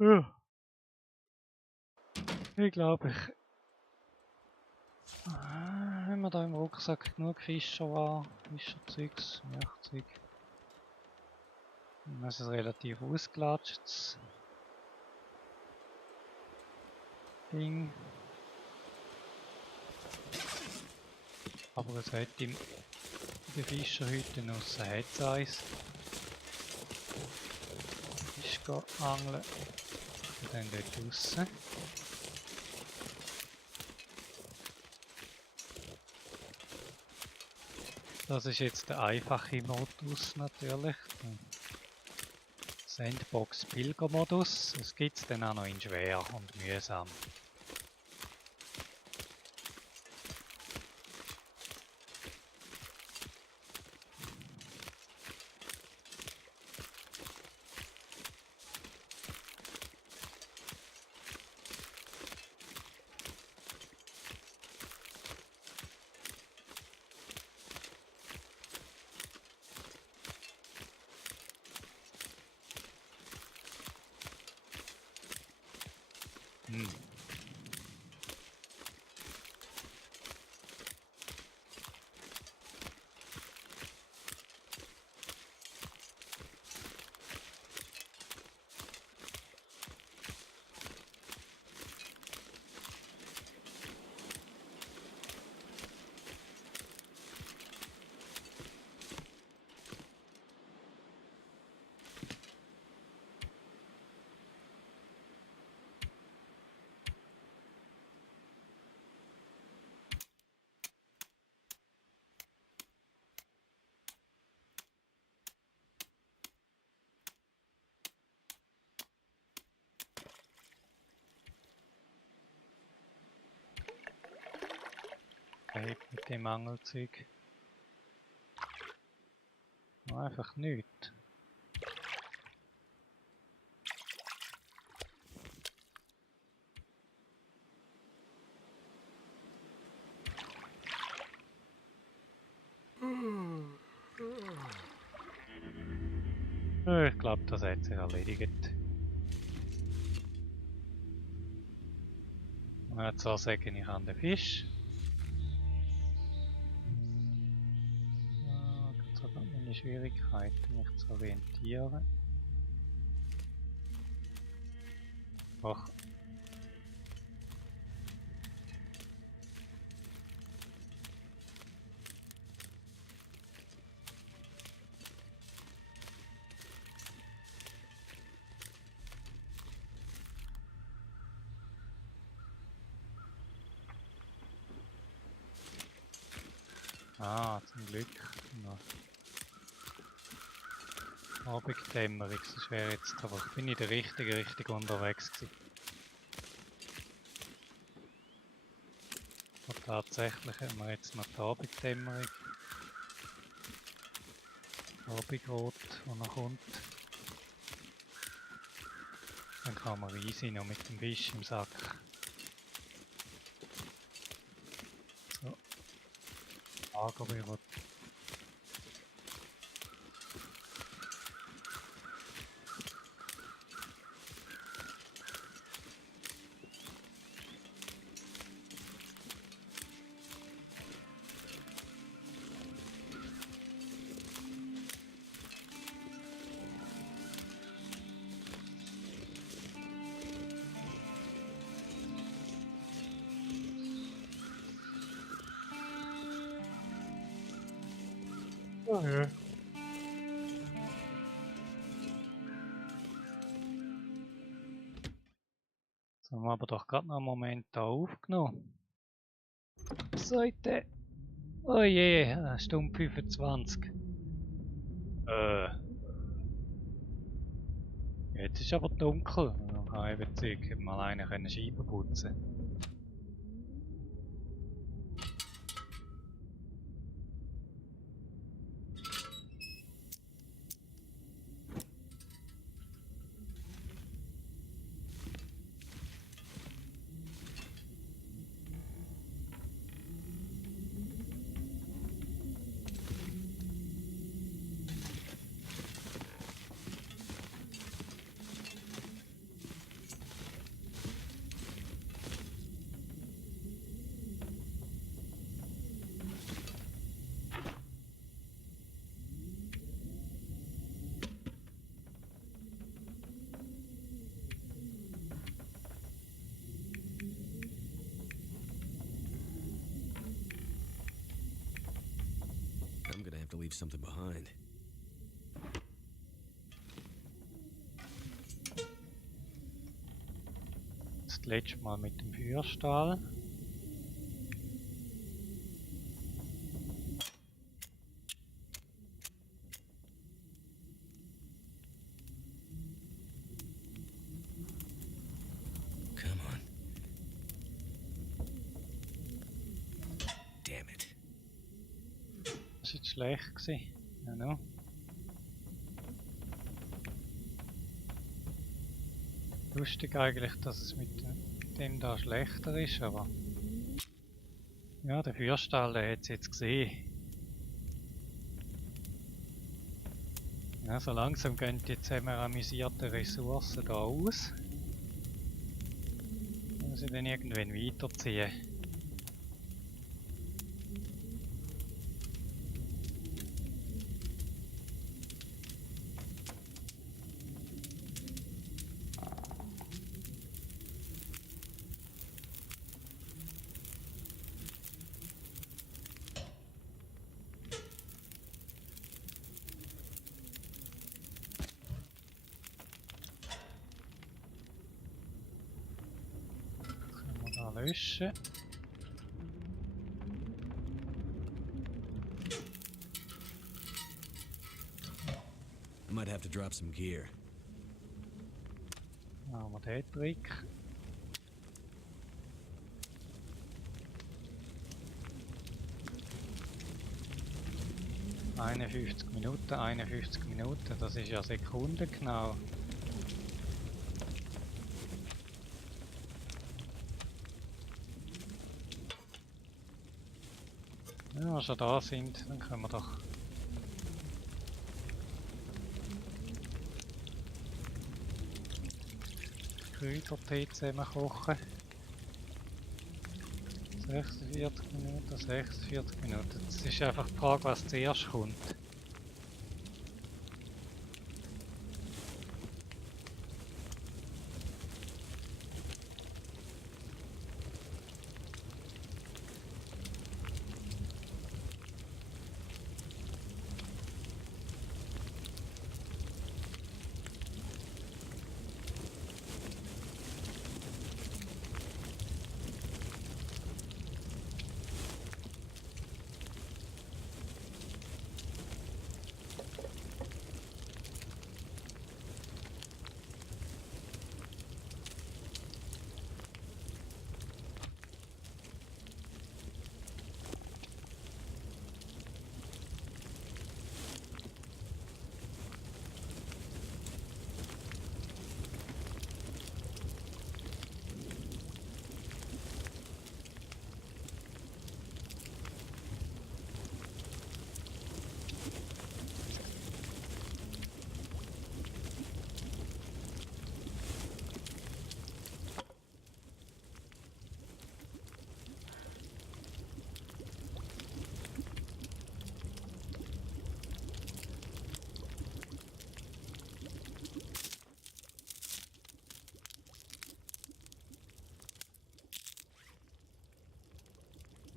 Ja, ich glaube, wenn wir da im Rucksack genug Fischer war, Fischerzeugs, Werkzeug, dann ist es relativ ausgelatschtes Ding. Aber es hat in der Fischerhütte noch Eis. Fisch angeln und dann dort draussen. Das ist jetzt der einfache Modus natürlich. Sandbox Pilgermodus. Es gibt es dann auch noch in schwer und mühsam. dem Angelzeug? Einfach nichts. Ich glaube, das hat sich erledigt. Und jetzt so sage ich an den Fisch. Gibt es meine Schwierigkeiten, mich zu orientieren? Ach. Zum Glück. Noch Abenddämmerung, das wäre jetzt, aber ich bin in der richtigen Richtung unterwegs gewesen. Und tatsächlich haben wir jetzt noch die Abenddämmerung. Abendrot, das noch kommt. Dann kann man easy noch mit dem Fisch im Sack. So. Lagerbüro. Oh ja. So haben wir aber doch gerade noch einen Moment da aufgenommen. Seite. Oh je, Stunde 25. Jetzt ist aber dunkel. Dann kann ich bezüglich mal einer Scheiben putzen. I'm gonna have to leave something behind. Das letzte Mal mit dem Feuerstahl. Come on. Damn it. Das war jetzt schlecht gewesen. Ja, no. Lustig eigentlich, dass es mit dem da schlechter ist, aber ja, der Feuerstahl, der hat es jetzt gesehen. Ja, so langsam gehen die zusammenamüsierten Ressourcen da aus. Muss ich dann irgendwann weiterziehen. Löschen. I might have to drop some gear. Machen wir den Trick. 51 Minuten, das ist ja sekundengenau. Wenn wir schon da sind, dann können wir doch Kräutertee zusammen kochen. 46 Minuten, 46 Minuten. Es ist einfach die Frage, was zuerst kommt.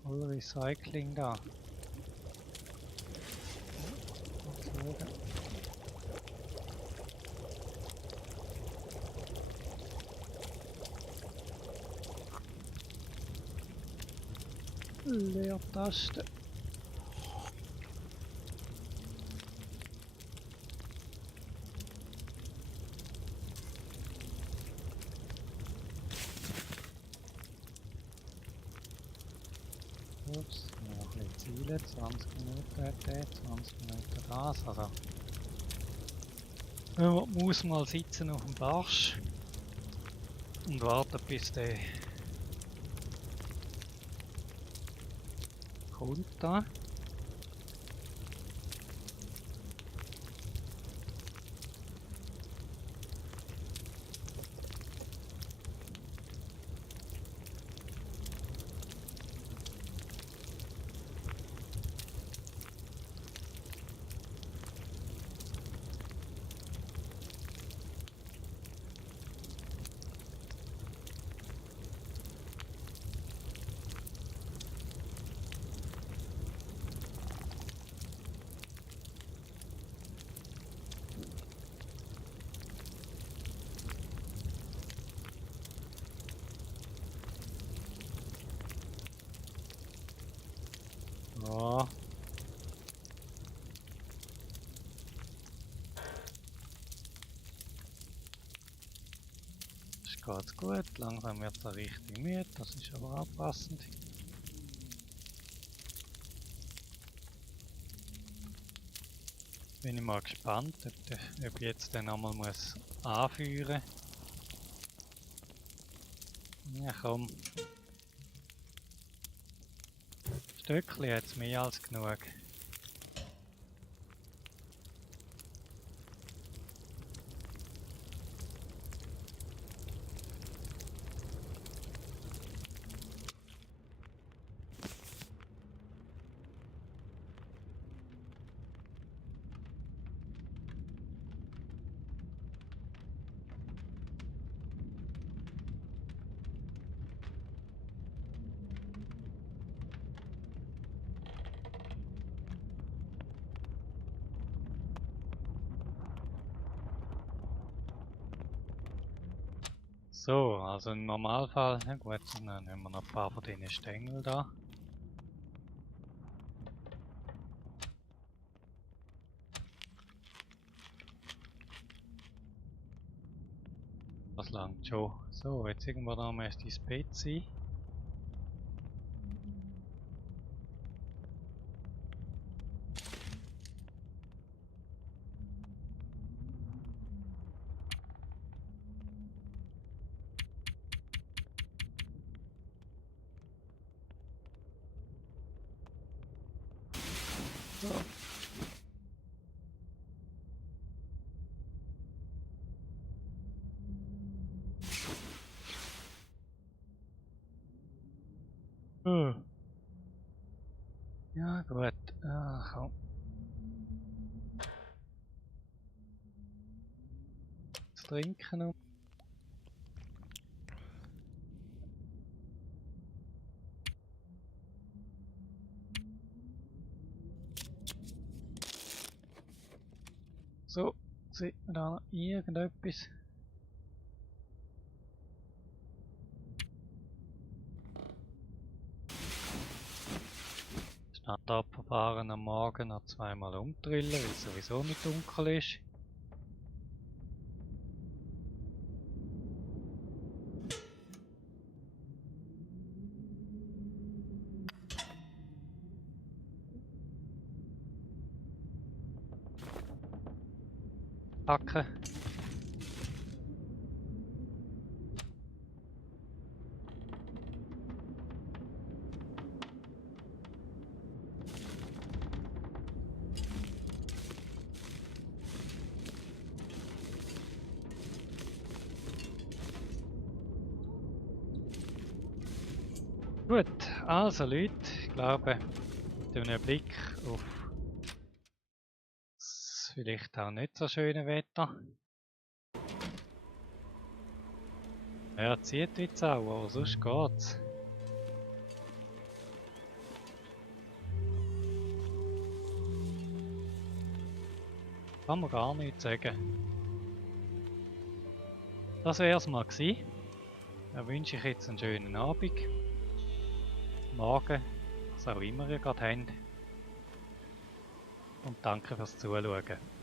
Voll Recycling da. Mal schauen. Leertaste. Ups, noch ein bisschen Ziele. 20 Minuten hat der, 20 Minuten das. Also, man muss mal sitzen auf dem Barsch und warten, bis der kommt da. Ja. Das geht gut, langsam wird er richtig müde, das ist aber auch passend. Bin ich mal gespannt, ob ich jetzt dann einmal muss anführen. Ja komm. Stöckli hat's mehr als genug. So, also im Normalfall, ja gut, dann nehmen wir noch ein paar von diesen Stängeln da. Das langt schon. So, jetzt irgendwo da müsste das Bett sein. Ja gut, komm. Das Trinken noch. So, sieht man da noch irgendetwas? Standardverfahren am Morgen noch zweimal umdrillen, weil es sowieso nicht dunkel ist. Hacken. Gut, also Leute, ich glaube, mit einem Blick auf das vielleicht auch nicht so schöne Wetter. Ja, zieht wie Sau, aber sonst geht's. Kann man gar nichts sagen. Das wär's mal gewesen. Dann wünsche ich jetzt einen schönen Abend. Morgen, was auch immer ihr gerade habt. Und danke fürs Zuschauen.